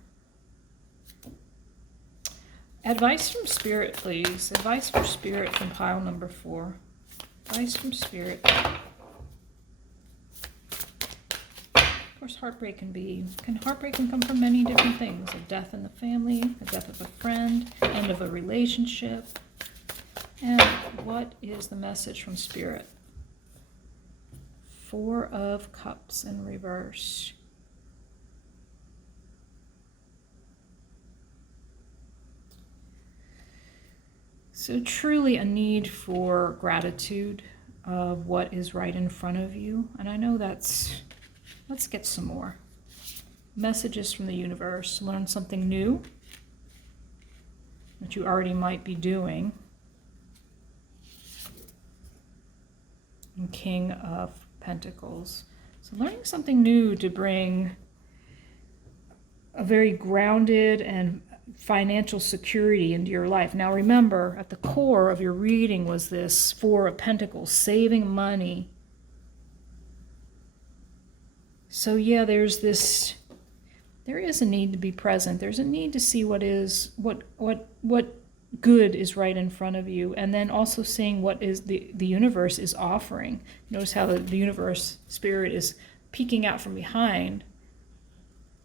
Advice from Spirit, please. Advice for Spirit from pile number 4. Advice from Spirit. Of course, heartbreak heartbreak can come from many different things. A death in the family, a death of a friend, end of a relationship. And what is the message from Spirit? 4 of Cups in reverse. So truly a need for gratitude of what is right in front of you. And I know let's get some more. Messages from the universe. Learn something new that you already might be doing. And King of Pentacles. So learning something new to bring a very grounded and financial security into your life. Now remember, at the core of your reading was this 4 of Pentacles, saving money. So yeah, there is a need to be present. There's a need to see what good is right in front of you, and then also seeing what is the universe is offering. Notice how the universe, Spirit, is peeking out from behind.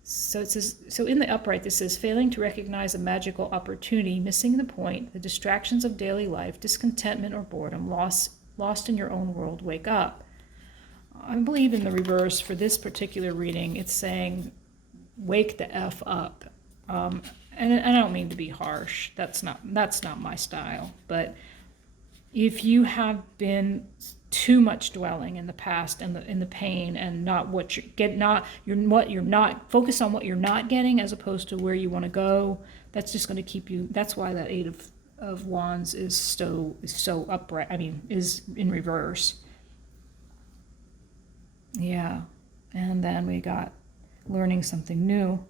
So it says, so in the upright, this says, failing to recognize a magical opportunity, missing the point, the distractions of daily life, discontentment or boredom, lost in your own world, wake up. I believe in the reverse for this particular reading, it's saying, wake the F up. And I don't mean to be harsh. That's not my style. But if you have been too much dwelling in the past and in the pain, and not what you're not focus on what you're not getting as opposed to where you want to go, that's just going to keep you. That's why that 8 of Wands is so upright. I mean, is in reverse. Yeah, and then we got learning something new.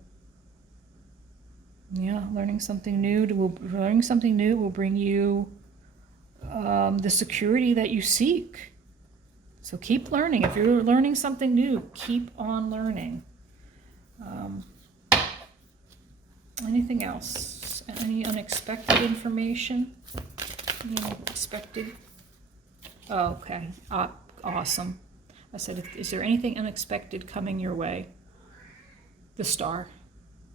Yeah, learning something new will bring you the security that you seek. So keep learning. If you're learning something new, keep on learning. Anything else? Any unexpected information? Any unexpected? Oh, okay. Awesome. I said, is there anything unexpected coming your way? The Star.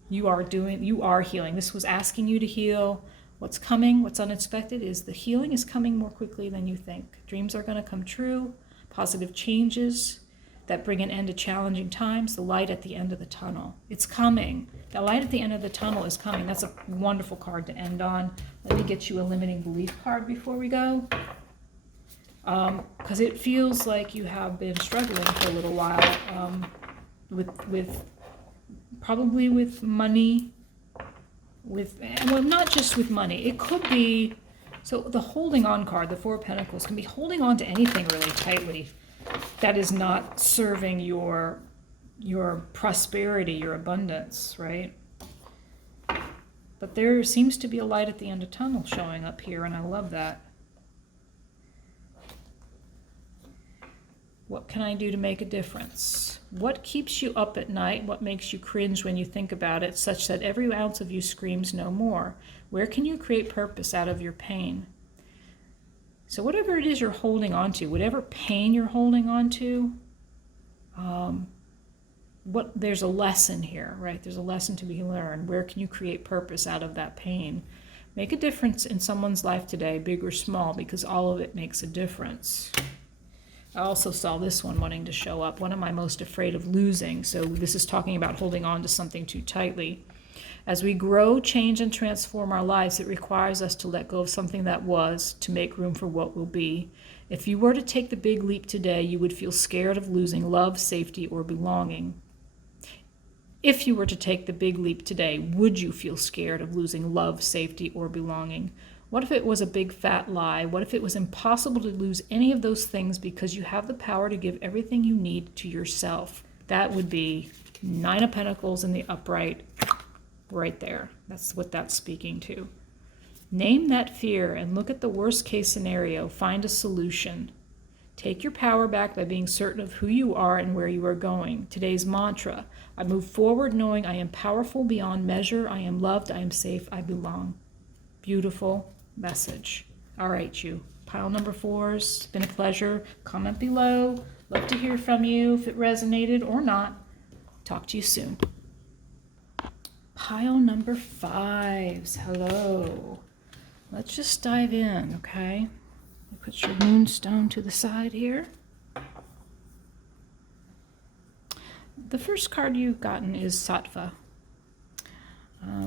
You are healing. This was asking you to heal. What's coming, what's unexpected is the healing is coming more quickly than you think. Dreams are going to come true. Positive changes that bring an end to challenging times. The light at the end of the tunnel. It's coming. The light at the end of the tunnel is coming. That's a wonderful card to end on. Let me get you a limiting belief card before we go. Because it feels like you have been struggling for a little while probably with money, not just with money. It could be, so the holding on card, the 4 of Pentacles, can be holding on to anything really tightly that is not serving your prosperity, your abundance, right? But there seems to be a light at the end of the tunnel showing up here, and I love that. What can I do to make a difference? What keeps you up at night? What makes you cringe when you think about it, such that every ounce of you screams no more? Where can you create purpose out of your pain? So whatever it is you're holding on to, whatever pain you're holding on to, there's a lesson here, right? There's a lesson to be learned. Where can you create purpose out of that pain? Make a difference in someone's life today, big or small, because all of it makes a difference. I also saw this one wanting to show up. What am I most afraid of losing? So this is talking about holding on to something too tightly. As we grow, change, and transform our lives, it requires us to let go of something that was to make room for what will be. If you were to take the big leap today, you would feel scared of losing love, safety, or belonging. If you were to take the big leap today, would you feel scared of losing love, safety, or belonging? What if it was a big fat lie? What if it was impossible to lose any of those things because you have the power to give everything you need to yourself? That would be 9 of Pentacles in the upright right there. That's what that's speaking to. Name that fear and look at the worst case scenario. Find a solution. Take your power back by being certain of who you are and where you are going. Today's mantra: I move forward knowing I am powerful beyond measure. I am loved. I am safe. I belong. Beautiful message. All right, you. Pile number 4s. It's been a pleasure. Comment below. Love to hear from you if it resonated or not. Talk to you soon. Pile number 5s. Hello. Let's just dive in, okay? Put your moonstone to the side here. The first card you've gotten is Sattva.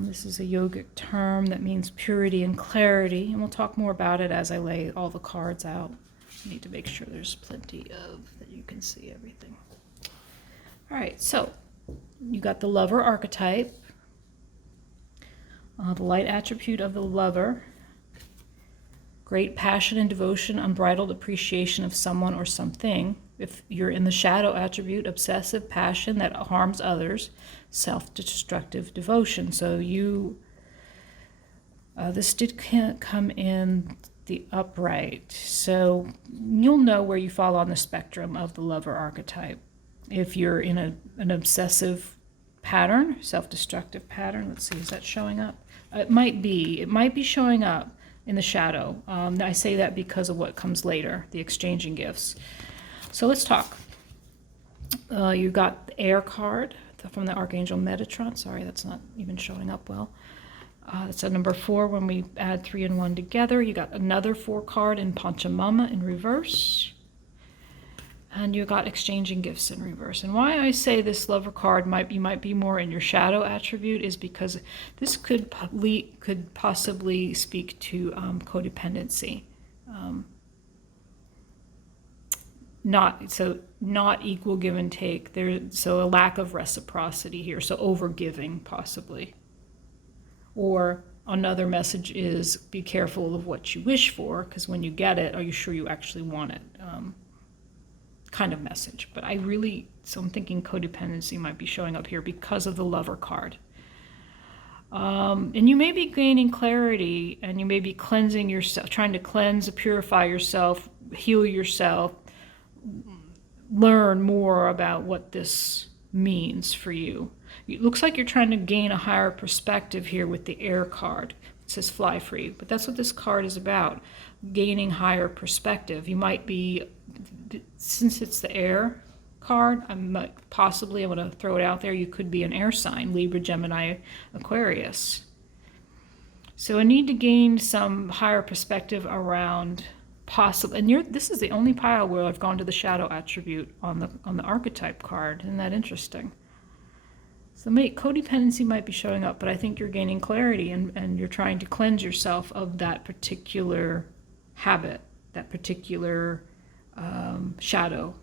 This is a yogic term that means purity and clarity, and we'll talk more about it as I lay all the cards out. I need to make sure there's plenty of, that you can see everything. All right, so you got the lover archetype, the light attribute of the lover. Great passion and devotion, unbridled appreciation of someone or something. If you're in the shadow attribute, obsessive passion that harms others, self-destructive devotion. So this did come in the upright. So you'll know where you fall on the spectrum of the lover archetype. If you're in an obsessive pattern, self-destructive pattern, let's see, is that showing up? It might be showing up in the shadow. I say that because of what comes later, the exchanging gifts. So let's talk. You got the air card from the Archangel Metatron. Sorry, that's not even showing up well. That's a number 4 when we add 3 and 1 together. You got another 4 card in Pachamama in reverse. And you got exchanging gifts in reverse. And why I say this lover card might be more in your shadow attribute is because this could possibly speak to codependency. Not equal give and take. So a lack of reciprocity here. So overgiving possibly. Or another message is be careful of what you wish for, because when you get it, are you sure you actually want it? Kind of message. But so I'm thinking codependency might be showing up here because of the lover card. And you may be gaining clarity, and you may be cleansing yourself, trying to cleanse, purify yourself, heal yourself, learn more about what this means for you. It looks like you're trying to gain a higher perspective here with the air card. It says fly free, but that's what this card is about, gaining higher perspective. You might be, since it's the air card, I'm going to throw it out there, you could be an air sign, Libra, Gemini, Aquarius. So I need to gain some higher perspective around possible, and this is the only pile where I've gone to the shadow attribute on the archetype card. Isn't that interesting? So codependency might be showing up, but I think you're gaining clarity and you're trying to cleanse yourself of that particular habit, that particular shadow.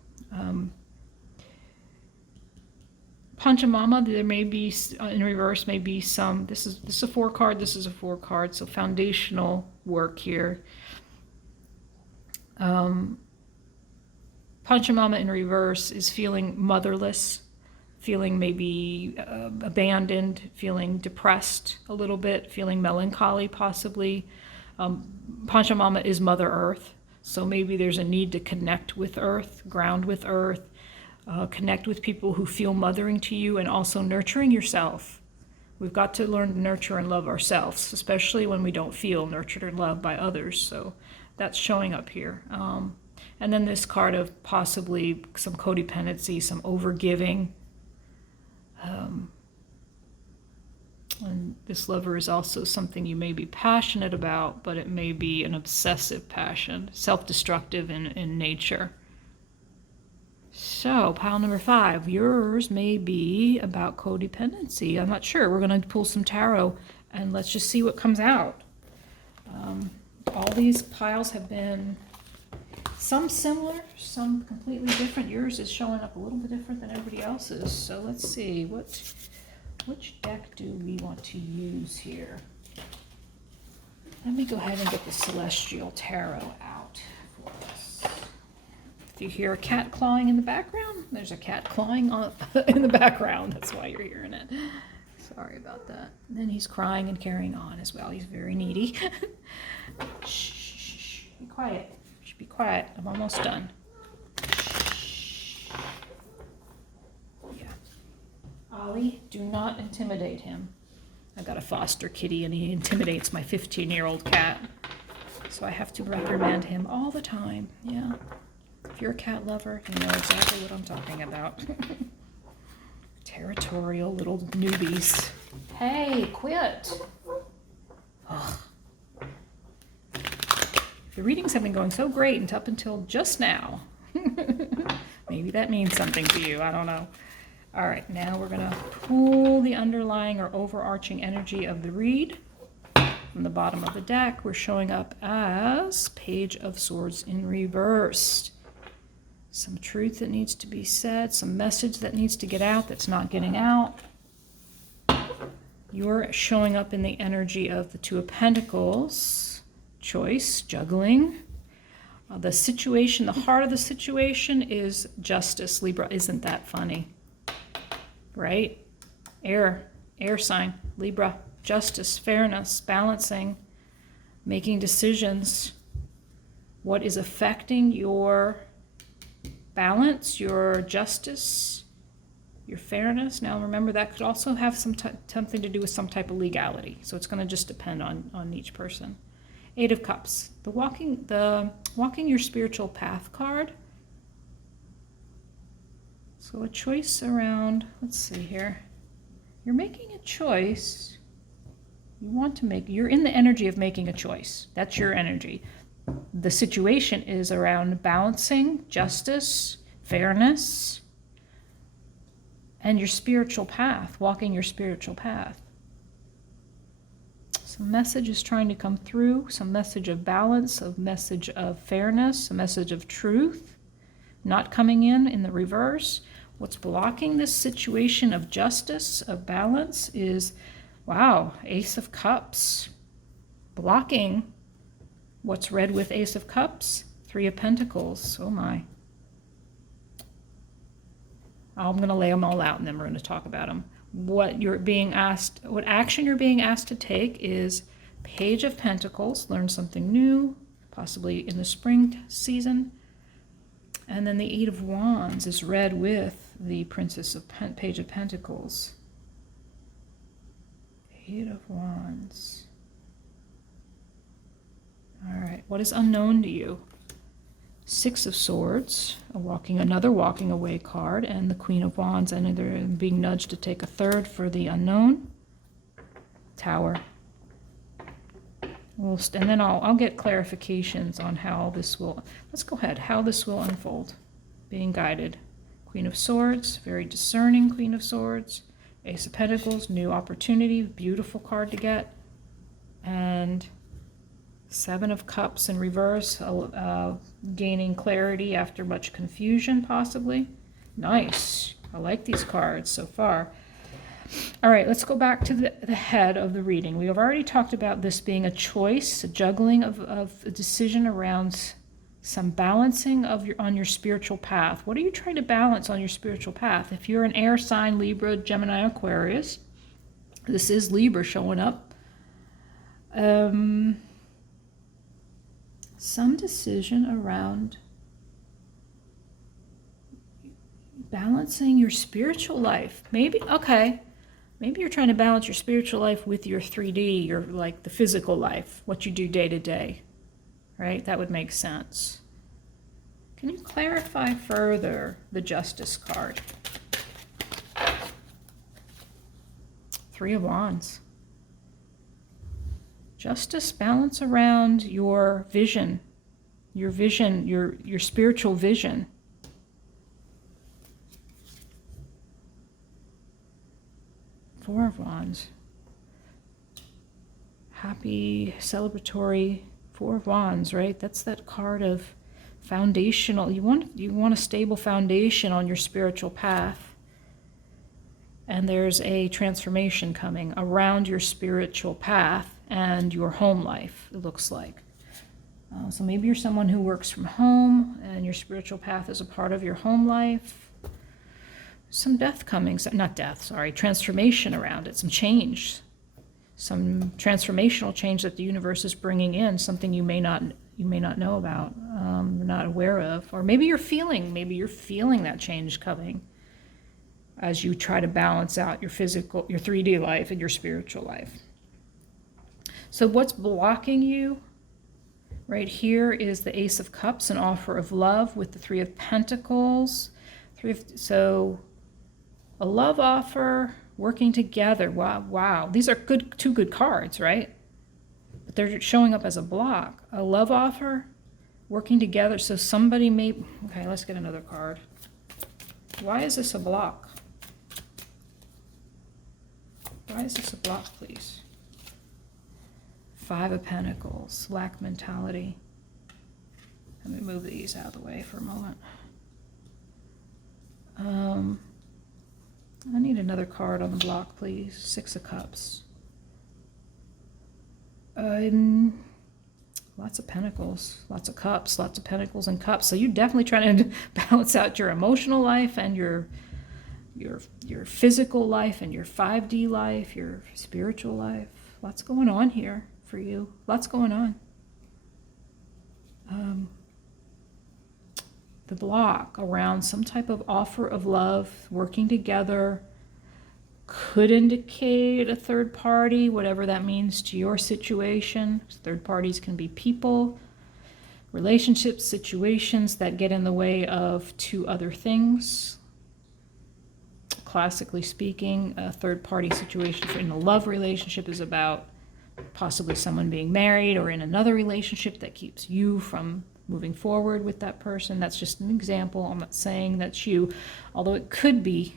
Panchamama, there may be, in reverse, may be some, this is a 4 card, this is a 4 card, so foundational work here. Panchamama in reverse is feeling motherless, feeling maybe abandoned, feeling depressed a little bit, feeling melancholy possibly. Panchamama is Mother Earth. So maybe there's a need to connect with earth, ground with earth, connect with people who feel mothering to you, and also nurturing yourself. We've got to learn to nurture and love ourselves, especially when we don't feel nurtured or loved by others. So that's showing up here. And then this card of possibly some codependency, some overgiving. And this lover is also something you may be passionate about, but it may be an obsessive passion, self-destructive in nature. So, pile number 5, yours may be about codependency. I'm not sure. We're going to pull some tarot and let's just see what comes out. All these piles have been some similar, some completely different. Yours is showing up a little bit different than everybody else's. So let's see, which deck do we want to use here? Let me go ahead and get the Celestial Tarot out for us. If you hear a cat clawing in the background, there's a cat clawing in the background. That's why you're hearing it. Sorry about that. And then he's crying and carrying on as well. He's very needy. Shh, shh, shh. Be quiet. Be quiet. I'm almost done. Shh. Yeah. Ollie, do not intimidate him. I've got a foster kitty and he intimidates my 15-year-old cat. So I have to reprimand him all the time. Yeah. If you're a cat lover, you know exactly what I'm talking about. Territorial little newbies. Hey, quit. Ugh. The readings have been going so great up until just now. Maybe that means something to you. I don't know. All right, now we're going to pull the underlying or overarching energy of the read. From the bottom of the deck, we're showing up as Page of Swords in reverse. Some truth that needs to be said, some message that needs to get out that's not getting out. You're showing up in the energy of the Two of Pentacles, choice, juggling. The situation, the heart of the situation is justice, Libra. Isn't that funny? Right? Air sign, Libra. Justice, fairness, balancing, making decisions. What is affecting your balance, your justice, your fairness? Now remember, that could also have something to do with some type of legality. So it's going to just depend on each person. 8 of Cups. The walking your spiritual path card. So a choice around, let's see here. You're making a choice. You want to make, you're in the energy of making a choice. That's your energy. The situation is around balancing justice, fairness, and your spiritual path, walking your spiritual path. Some message is trying to come through, some message of balance, a message of fairness, a message of truth, not coming in the reverse. What's blocking this situation of justice, of balance is, wow, Ace of Cups. Blocking what's read with Ace of Cups, 3 of Pentacles. Oh my. I'm going to lay them all out and then we're going to talk about them. What action you're being asked to take is Page of Pentacles, learn something new, possibly in the spring season. And then the 8 of Wands is read with the Page of Pentacles. 8 of Wands. All right, what is unknown to you? 6 of Swords, another walking away card, and the Queen of Wands, and they're being nudged to take a third for the unknown. Tower. And then I'll get clarifications on how this will, let's go ahead, how this will unfold. Being guided. Queen of Swords, very discerning Queen of Swords. Ace of Pentacles, new opportunity, beautiful card to get. And 7 of Cups in reverse, gaining clarity after much confusion, possibly. Nice. I like these cards so far. All right, let's go back to the head of the reading. We have already talked about this being a choice, a juggling of a decision around some balancing on your spiritual path. What are you trying to balance on your spiritual path? If you're an air sign, Libra, Gemini, Aquarius, this is Libra showing up. some decision around balancing your spiritual life. Maybe, okay, maybe you're trying to balance your spiritual life with your 3D, your like the physical life, what you do day to day, right? That would make sense. Can you clarify further the Justice card? Three of Wands. Justice, balance around your vision, your spiritual vision. Four of Wands. Happy, celebratory Four of Wands, right? That's that card of foundational. You want a stable foundation on your spiritual path. And there's a transformation coming around your spiritual path and your home life, it looks like. So maybe you're someone who works from home and your spiritual path is a part of your home life. Some death coming, not death, sorry, transformation around it, some change. Some transformational change that the universe is bringing in, something you may not know about, you're not aware of. Or maybe you're feeling that change coming as you try to balance out your 3D life and your spiritual life. So what's blocking you right here is the Ace of Cups, an offer of love with the Three of Pentacles. So a love offer, working together. Wow. These are two good cards, right? But they're showing up as a block. A love offer, working together. So somebody may... Okay, let's get another card. Why is this a block? Why is this a block, please? Five of Pentacles, lack mentality. Let me move these out of the way for a moment. I need another card on the block, please. Six of Cups. Lots of Pentacles, lots of Cups, lots of Pentacles and Cups. So you're definitely trying to balance out your emotional life and your physical life and your 5D life, your spiritual life. Lots going on here for you. Lots going on. The block around some type of offer of love, working together, could indicate a third party, whatever that means to your situation. Third parties can be people, relationships, situations that get in the way of two other things. Classically speaking, a third party situation in a love relationship is about possibly someone being married or in another relationship that keeps you from moving forward with that person. That's just an example. I'm not saying that's you, although it could be,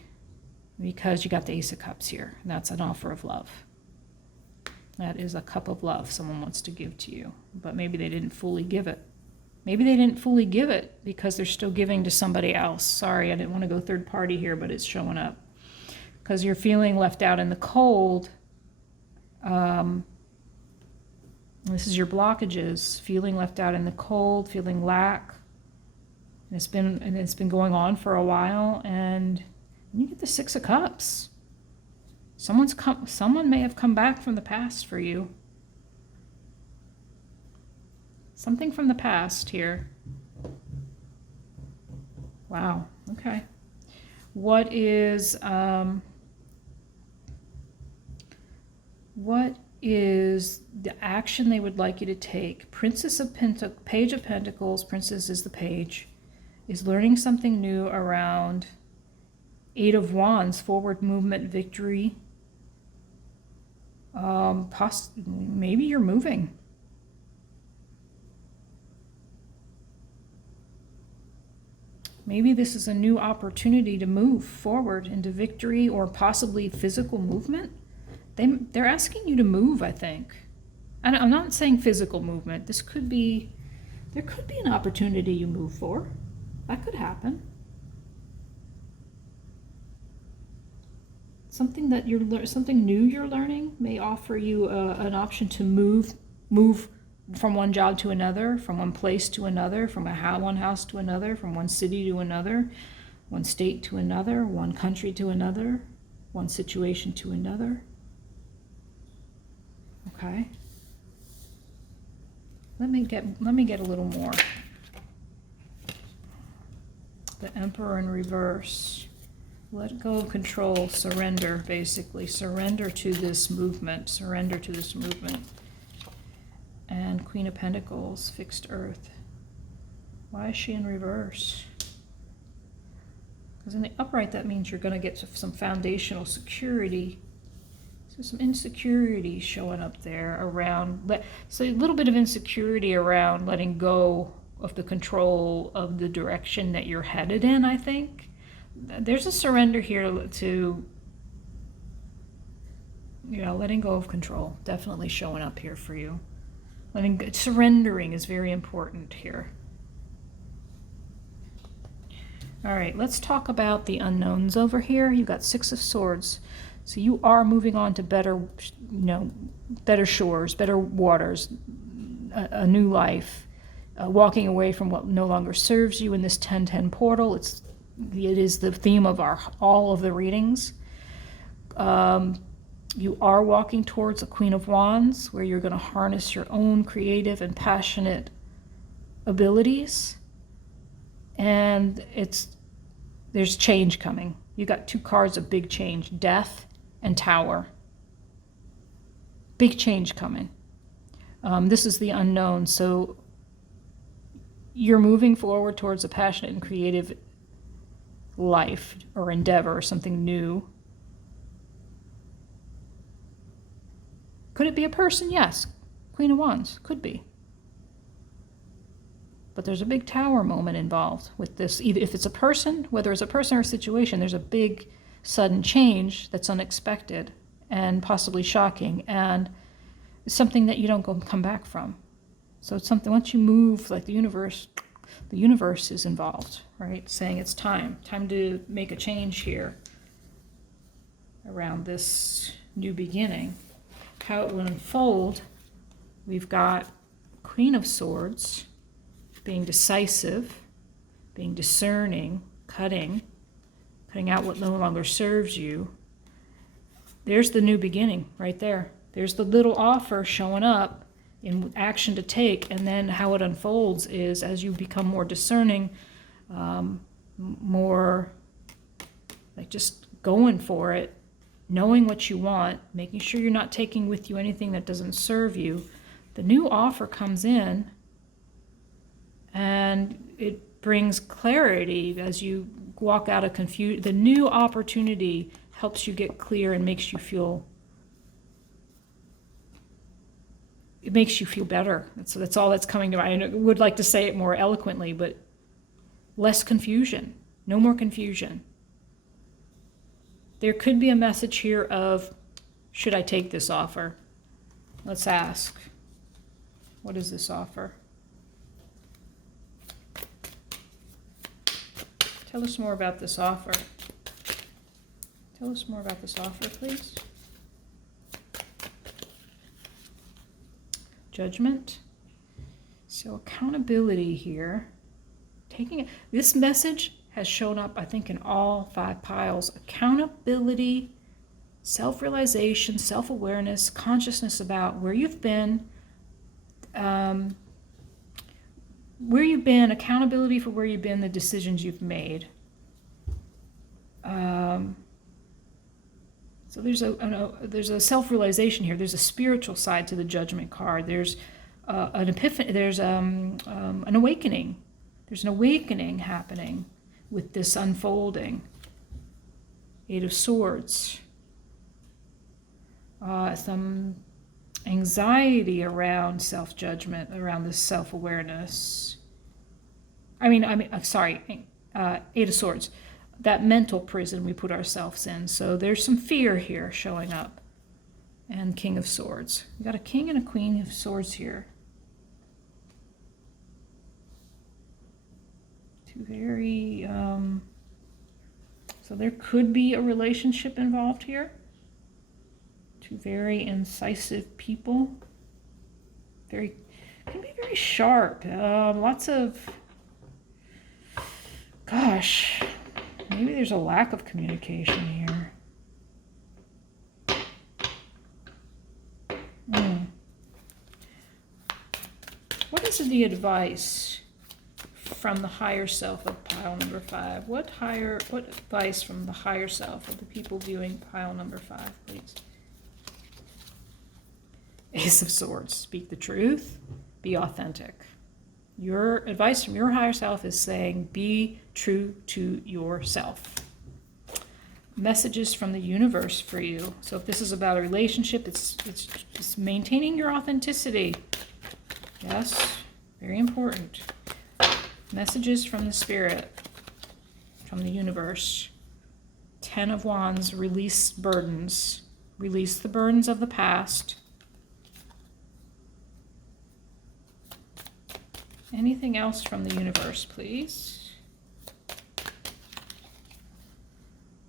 because you got the Ace of Cups here. And that's an offer of love. That is a cup of love someone wants to give to you, but maybe they didn't fully give it. Maybe they didn't fully give it because they're still giving to somebody else. Sorry, I didn't want to go third party here, but it's showing up. Because you're feeling left out in the cold. This is your blockages, feeling left out in the cold, feeling lack. And it's been going on for a while, and you get the Six of Cups. Someone may have come back from the past for you. Something from the past here. Wow, okay. What is the action they would like you to take? Page of Pentacles, Princess is the page, is learning something new around Eight of Wands, forward movement, victory. Maybe you're moving. Maybe this is a new opportunity to move forward into victory or possibly physical movement. They're asking you to move, I think. And I'm not saying physical movement. There could be an opportunity you move for. That could happen. Something new you're learning may offer you an option to move from one job to another, from one place to another, from one house to another, from one city to another, one state to another, one country to another, one situation to another. Okay. Let me get a little more. The Emperor in reverse. Let go of control, surrender, basically. Surrender to this movement. Surrender to this movement. And Queen of Pentacles, fixed earth. Why is she in reverse? Because in the upright, that means you're going to get some foundational security. So some insecurity showing up there around, so a little bit of insecurity around letting go of the control of the direction that you're headed in, I think. There's a surrender here to, letting go of control. Definitely showing up here for you. Surrendering is very important here. All right, let's talk about the unknowns over here. You've got Six of Swords. So you are moving on to better, better shores, better waters, a new life, walking away from what no longer serves you in this 10-10 portal. It is the theme of all of the readings. You are walking towards a Queen of Wands, where you're going to harness your own creative and passionate abilities. And there's change coming. You got two cards of big change, Death and Tower. Big change coming. This is the unknown. So you're moving forward towards a passionate and creative life or endeavor or something new. Could it be a person? Yes. Queen of Wands. Could be. But there's a big Tower moment involved with this. Either if it's a person, whether it's a person or a situation, there's a big sudden change that's unexpected and possibly shocking, and it's something that you don't come back from. So it's something, once you move, like the universe is involved, right? Saying it's time to make a change here around this new beginning. How it will unfold, we've got Queen of Swords, being decisive, being discerning, cutting out what no longer serves you. There's the new beginning right there. There's the little offer showing up in action to take, and then how it unfolds is as you become more discerning, more like just going for it, knowing what you want, making sure you're not taking with you anything that doesn't serve you. The new offer comes in, and it brings clarity as you walk out of confusion. The new opportunity helps you get clear and makes you feel better. That's all that's coming to mind. I would like to say it more eloquently, but less confusion. No more confusion. There could be a message here of, should I take this offer? Let's ask. What is this offer? Tell us more about this offer. Tell us more about this offer, please. Judgment. So accountability here. This message has shown up, I think, in all 5 piles. Accountability, self-realization, self-awareness, consciousness about where you've been, accountability for where you've been, the decisions you've made. So there's a self-realization here. There's a spiritual side to the Judgment card. There's an epiphany. There's an awakening. There's an awakening happening with this unfolding. 8 of Swords. Some anxiety around self-judgment, around this self-awareness. Eight of Swords. That mental prison we put ourselves in. So there's some fear here showing up. And King of Swords. We got a King and a Queen of Swords here. Two very, so there could be a relationship involved here. Two very incisive people. Can be very sharp. Lots of, gosh, maybe there's a lack of communication here. What is the advice from the higher self of pile number 5? What advice from the higher self of the people viewing pile number 5, please? Ace of Swords. Speak the truth. Be authentic. Your advice from your higher self is saying, be true to yourself. Messages from the universe for you. So if this is about a relationship, it's just maintaining your authenticity. Yes, very important. Messages from the spirit, from the universe. 10 of Wands, release burdens. Release the burdens of the past. Anything else from the universe, please?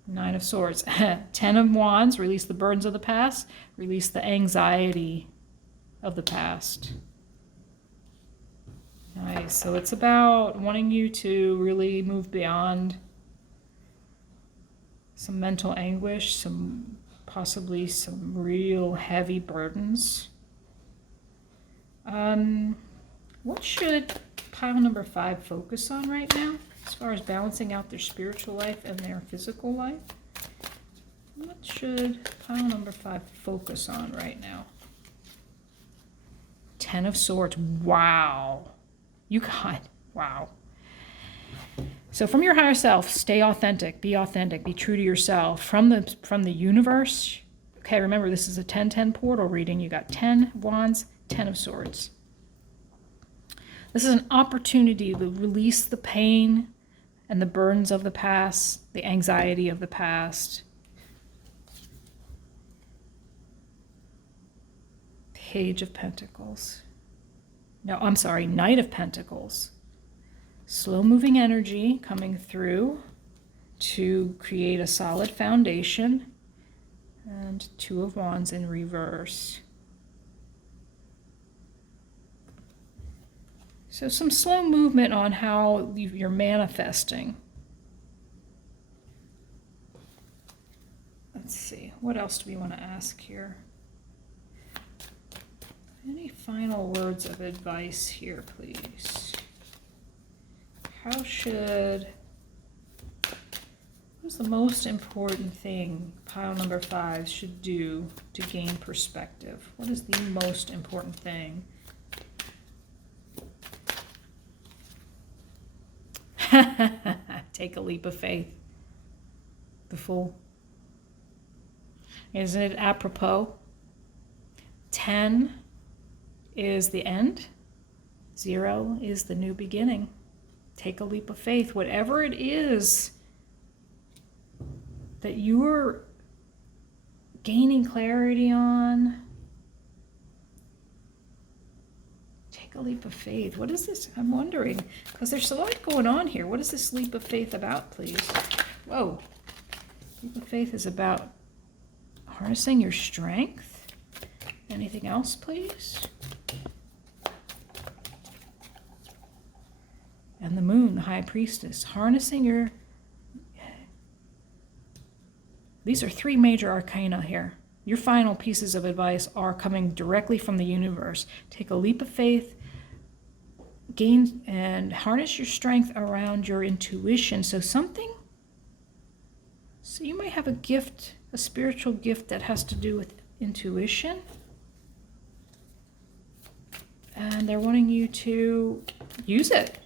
9 of Swords. 10 of Wands, release the burdens of the past. Release the anxiety of the past. Nice. So it's about wanting you to really move beyond some mental anguish, possibly some real heavy burdens. What should pile number 5 focus on right now as far as balancing out their spiritual life and their physical life? What should pile number 5 focus on right now? 10 of Swords. Wow. You got, wow. So from your higher self, stay authentic, be true to yourself. From the universe, okay, remember this is a 10-10 portal reading. You got 10 Wands, 10 of Swords. This is an opportunity to release the pain and the burdens of the past, the anxiety of the past. Page of Pentacles. No, I'm sorry, Knight of Pentacles. Slow-moving energy coming through to create a solid foundation. And 2 of Wands in reverse. So some slow movement on how you're manifesting. Let's see, what else do we want to ask here? Any final words of advice here, please? What's the most important thing pile number 5 should do to gain perspective? What is the most important thing? Take a leap of faith. The Fool. Isn't it apropos? 10 is the end. 0 is the new beginning. Take a leap of faith. Whatever it is that you're gaining clarity on, take a leap of faith. What is this? I'm wondering, because there's a lot going on here. What is this leap of faith about, please? Whoa. Leap of faith is about harnessing your strength. Anything else, please? And the Moon, the High Priestess, harnessing your... These are 3 major arcana here. Your final pieces of advice are coming directly from the universe. Take a leap of faith, gain and harness your strength around your intuition. So you might have a gift, a spiritual gift that has to do with intuition. And they're wanting you to use it.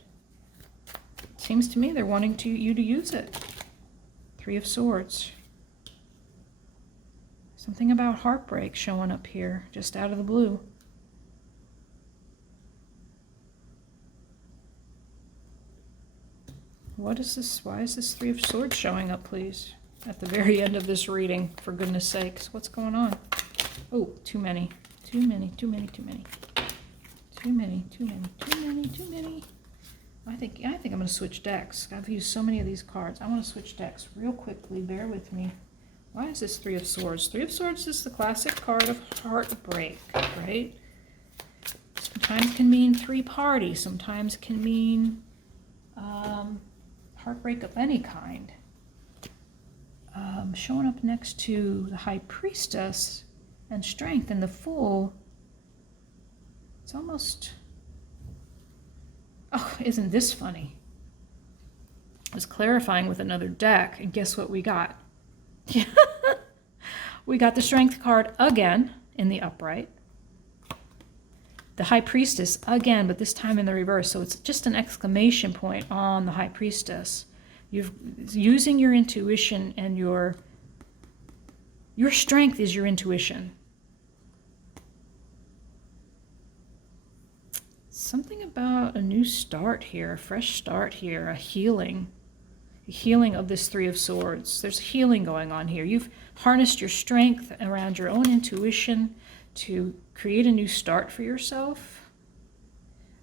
Seems to me they're wanting you to use it. 3 of Swords. Something about heartbreak showing up here, just out of the blue. What is this? Why is this 3 of Swords showing up, please? At the very end of this reading, for goodness sakes. What's going on? Oh, too many. Too many, too many, too many. Too many, too many, too many, too many. I think I'm going to switch decks. I've used so many of these cards. I want to switch decks real quickly. Bear with me. Why is this 3 of Swords? 3 of Swords is the classic card of heartbreak, right? Sometimes can mean 3 parties. Sometimes can mean heartbreak of any kind. Showing up next to the High Priestess and Strength and the Fool. It's almost Oh, isn't this funny? I was clarifying with another deck, and guess what we got? We got the Strength card again in the upright. The High Priestess again, but this time in the reverse. So it's just an exclamation point on the High Priestess. You're using your intuition, and your strength is your intuition. Something about a new start here, a fresh start here, a healing of this Three of Swords. There's healing going on here. You've harnessed your strength around your own intuition to create a new start for yourself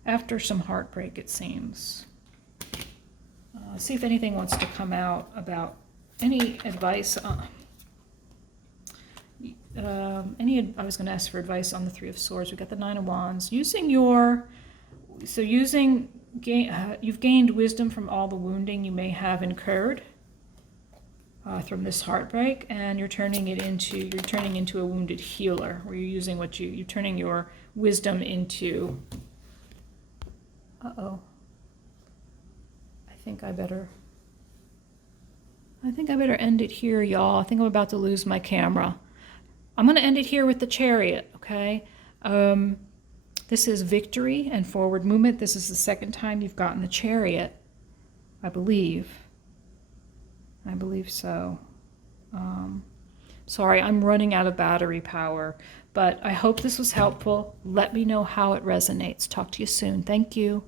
after some heartbreak, it seems. See if anything wants to come out about any advice. I was going to ask for advice on the Three of Swords. We got the Nine of Wands. You've gained wisdom from all the wounding you may have incurred from this heartbreak, and you're turning into a wounded healer, where you're using you're turning your wisdom into. I think I better end it here, y'all. I think I'm about to lose my camera. I'm going to end it here with the Chariot, okay? This is victory and forward movement. This is the second time you've gotten the Chariot, I believe. I believe so. Sorry, I'm running out of battery power, but I hope this was helpful. Let me know how it resonates. Talk to you soon. Thank you.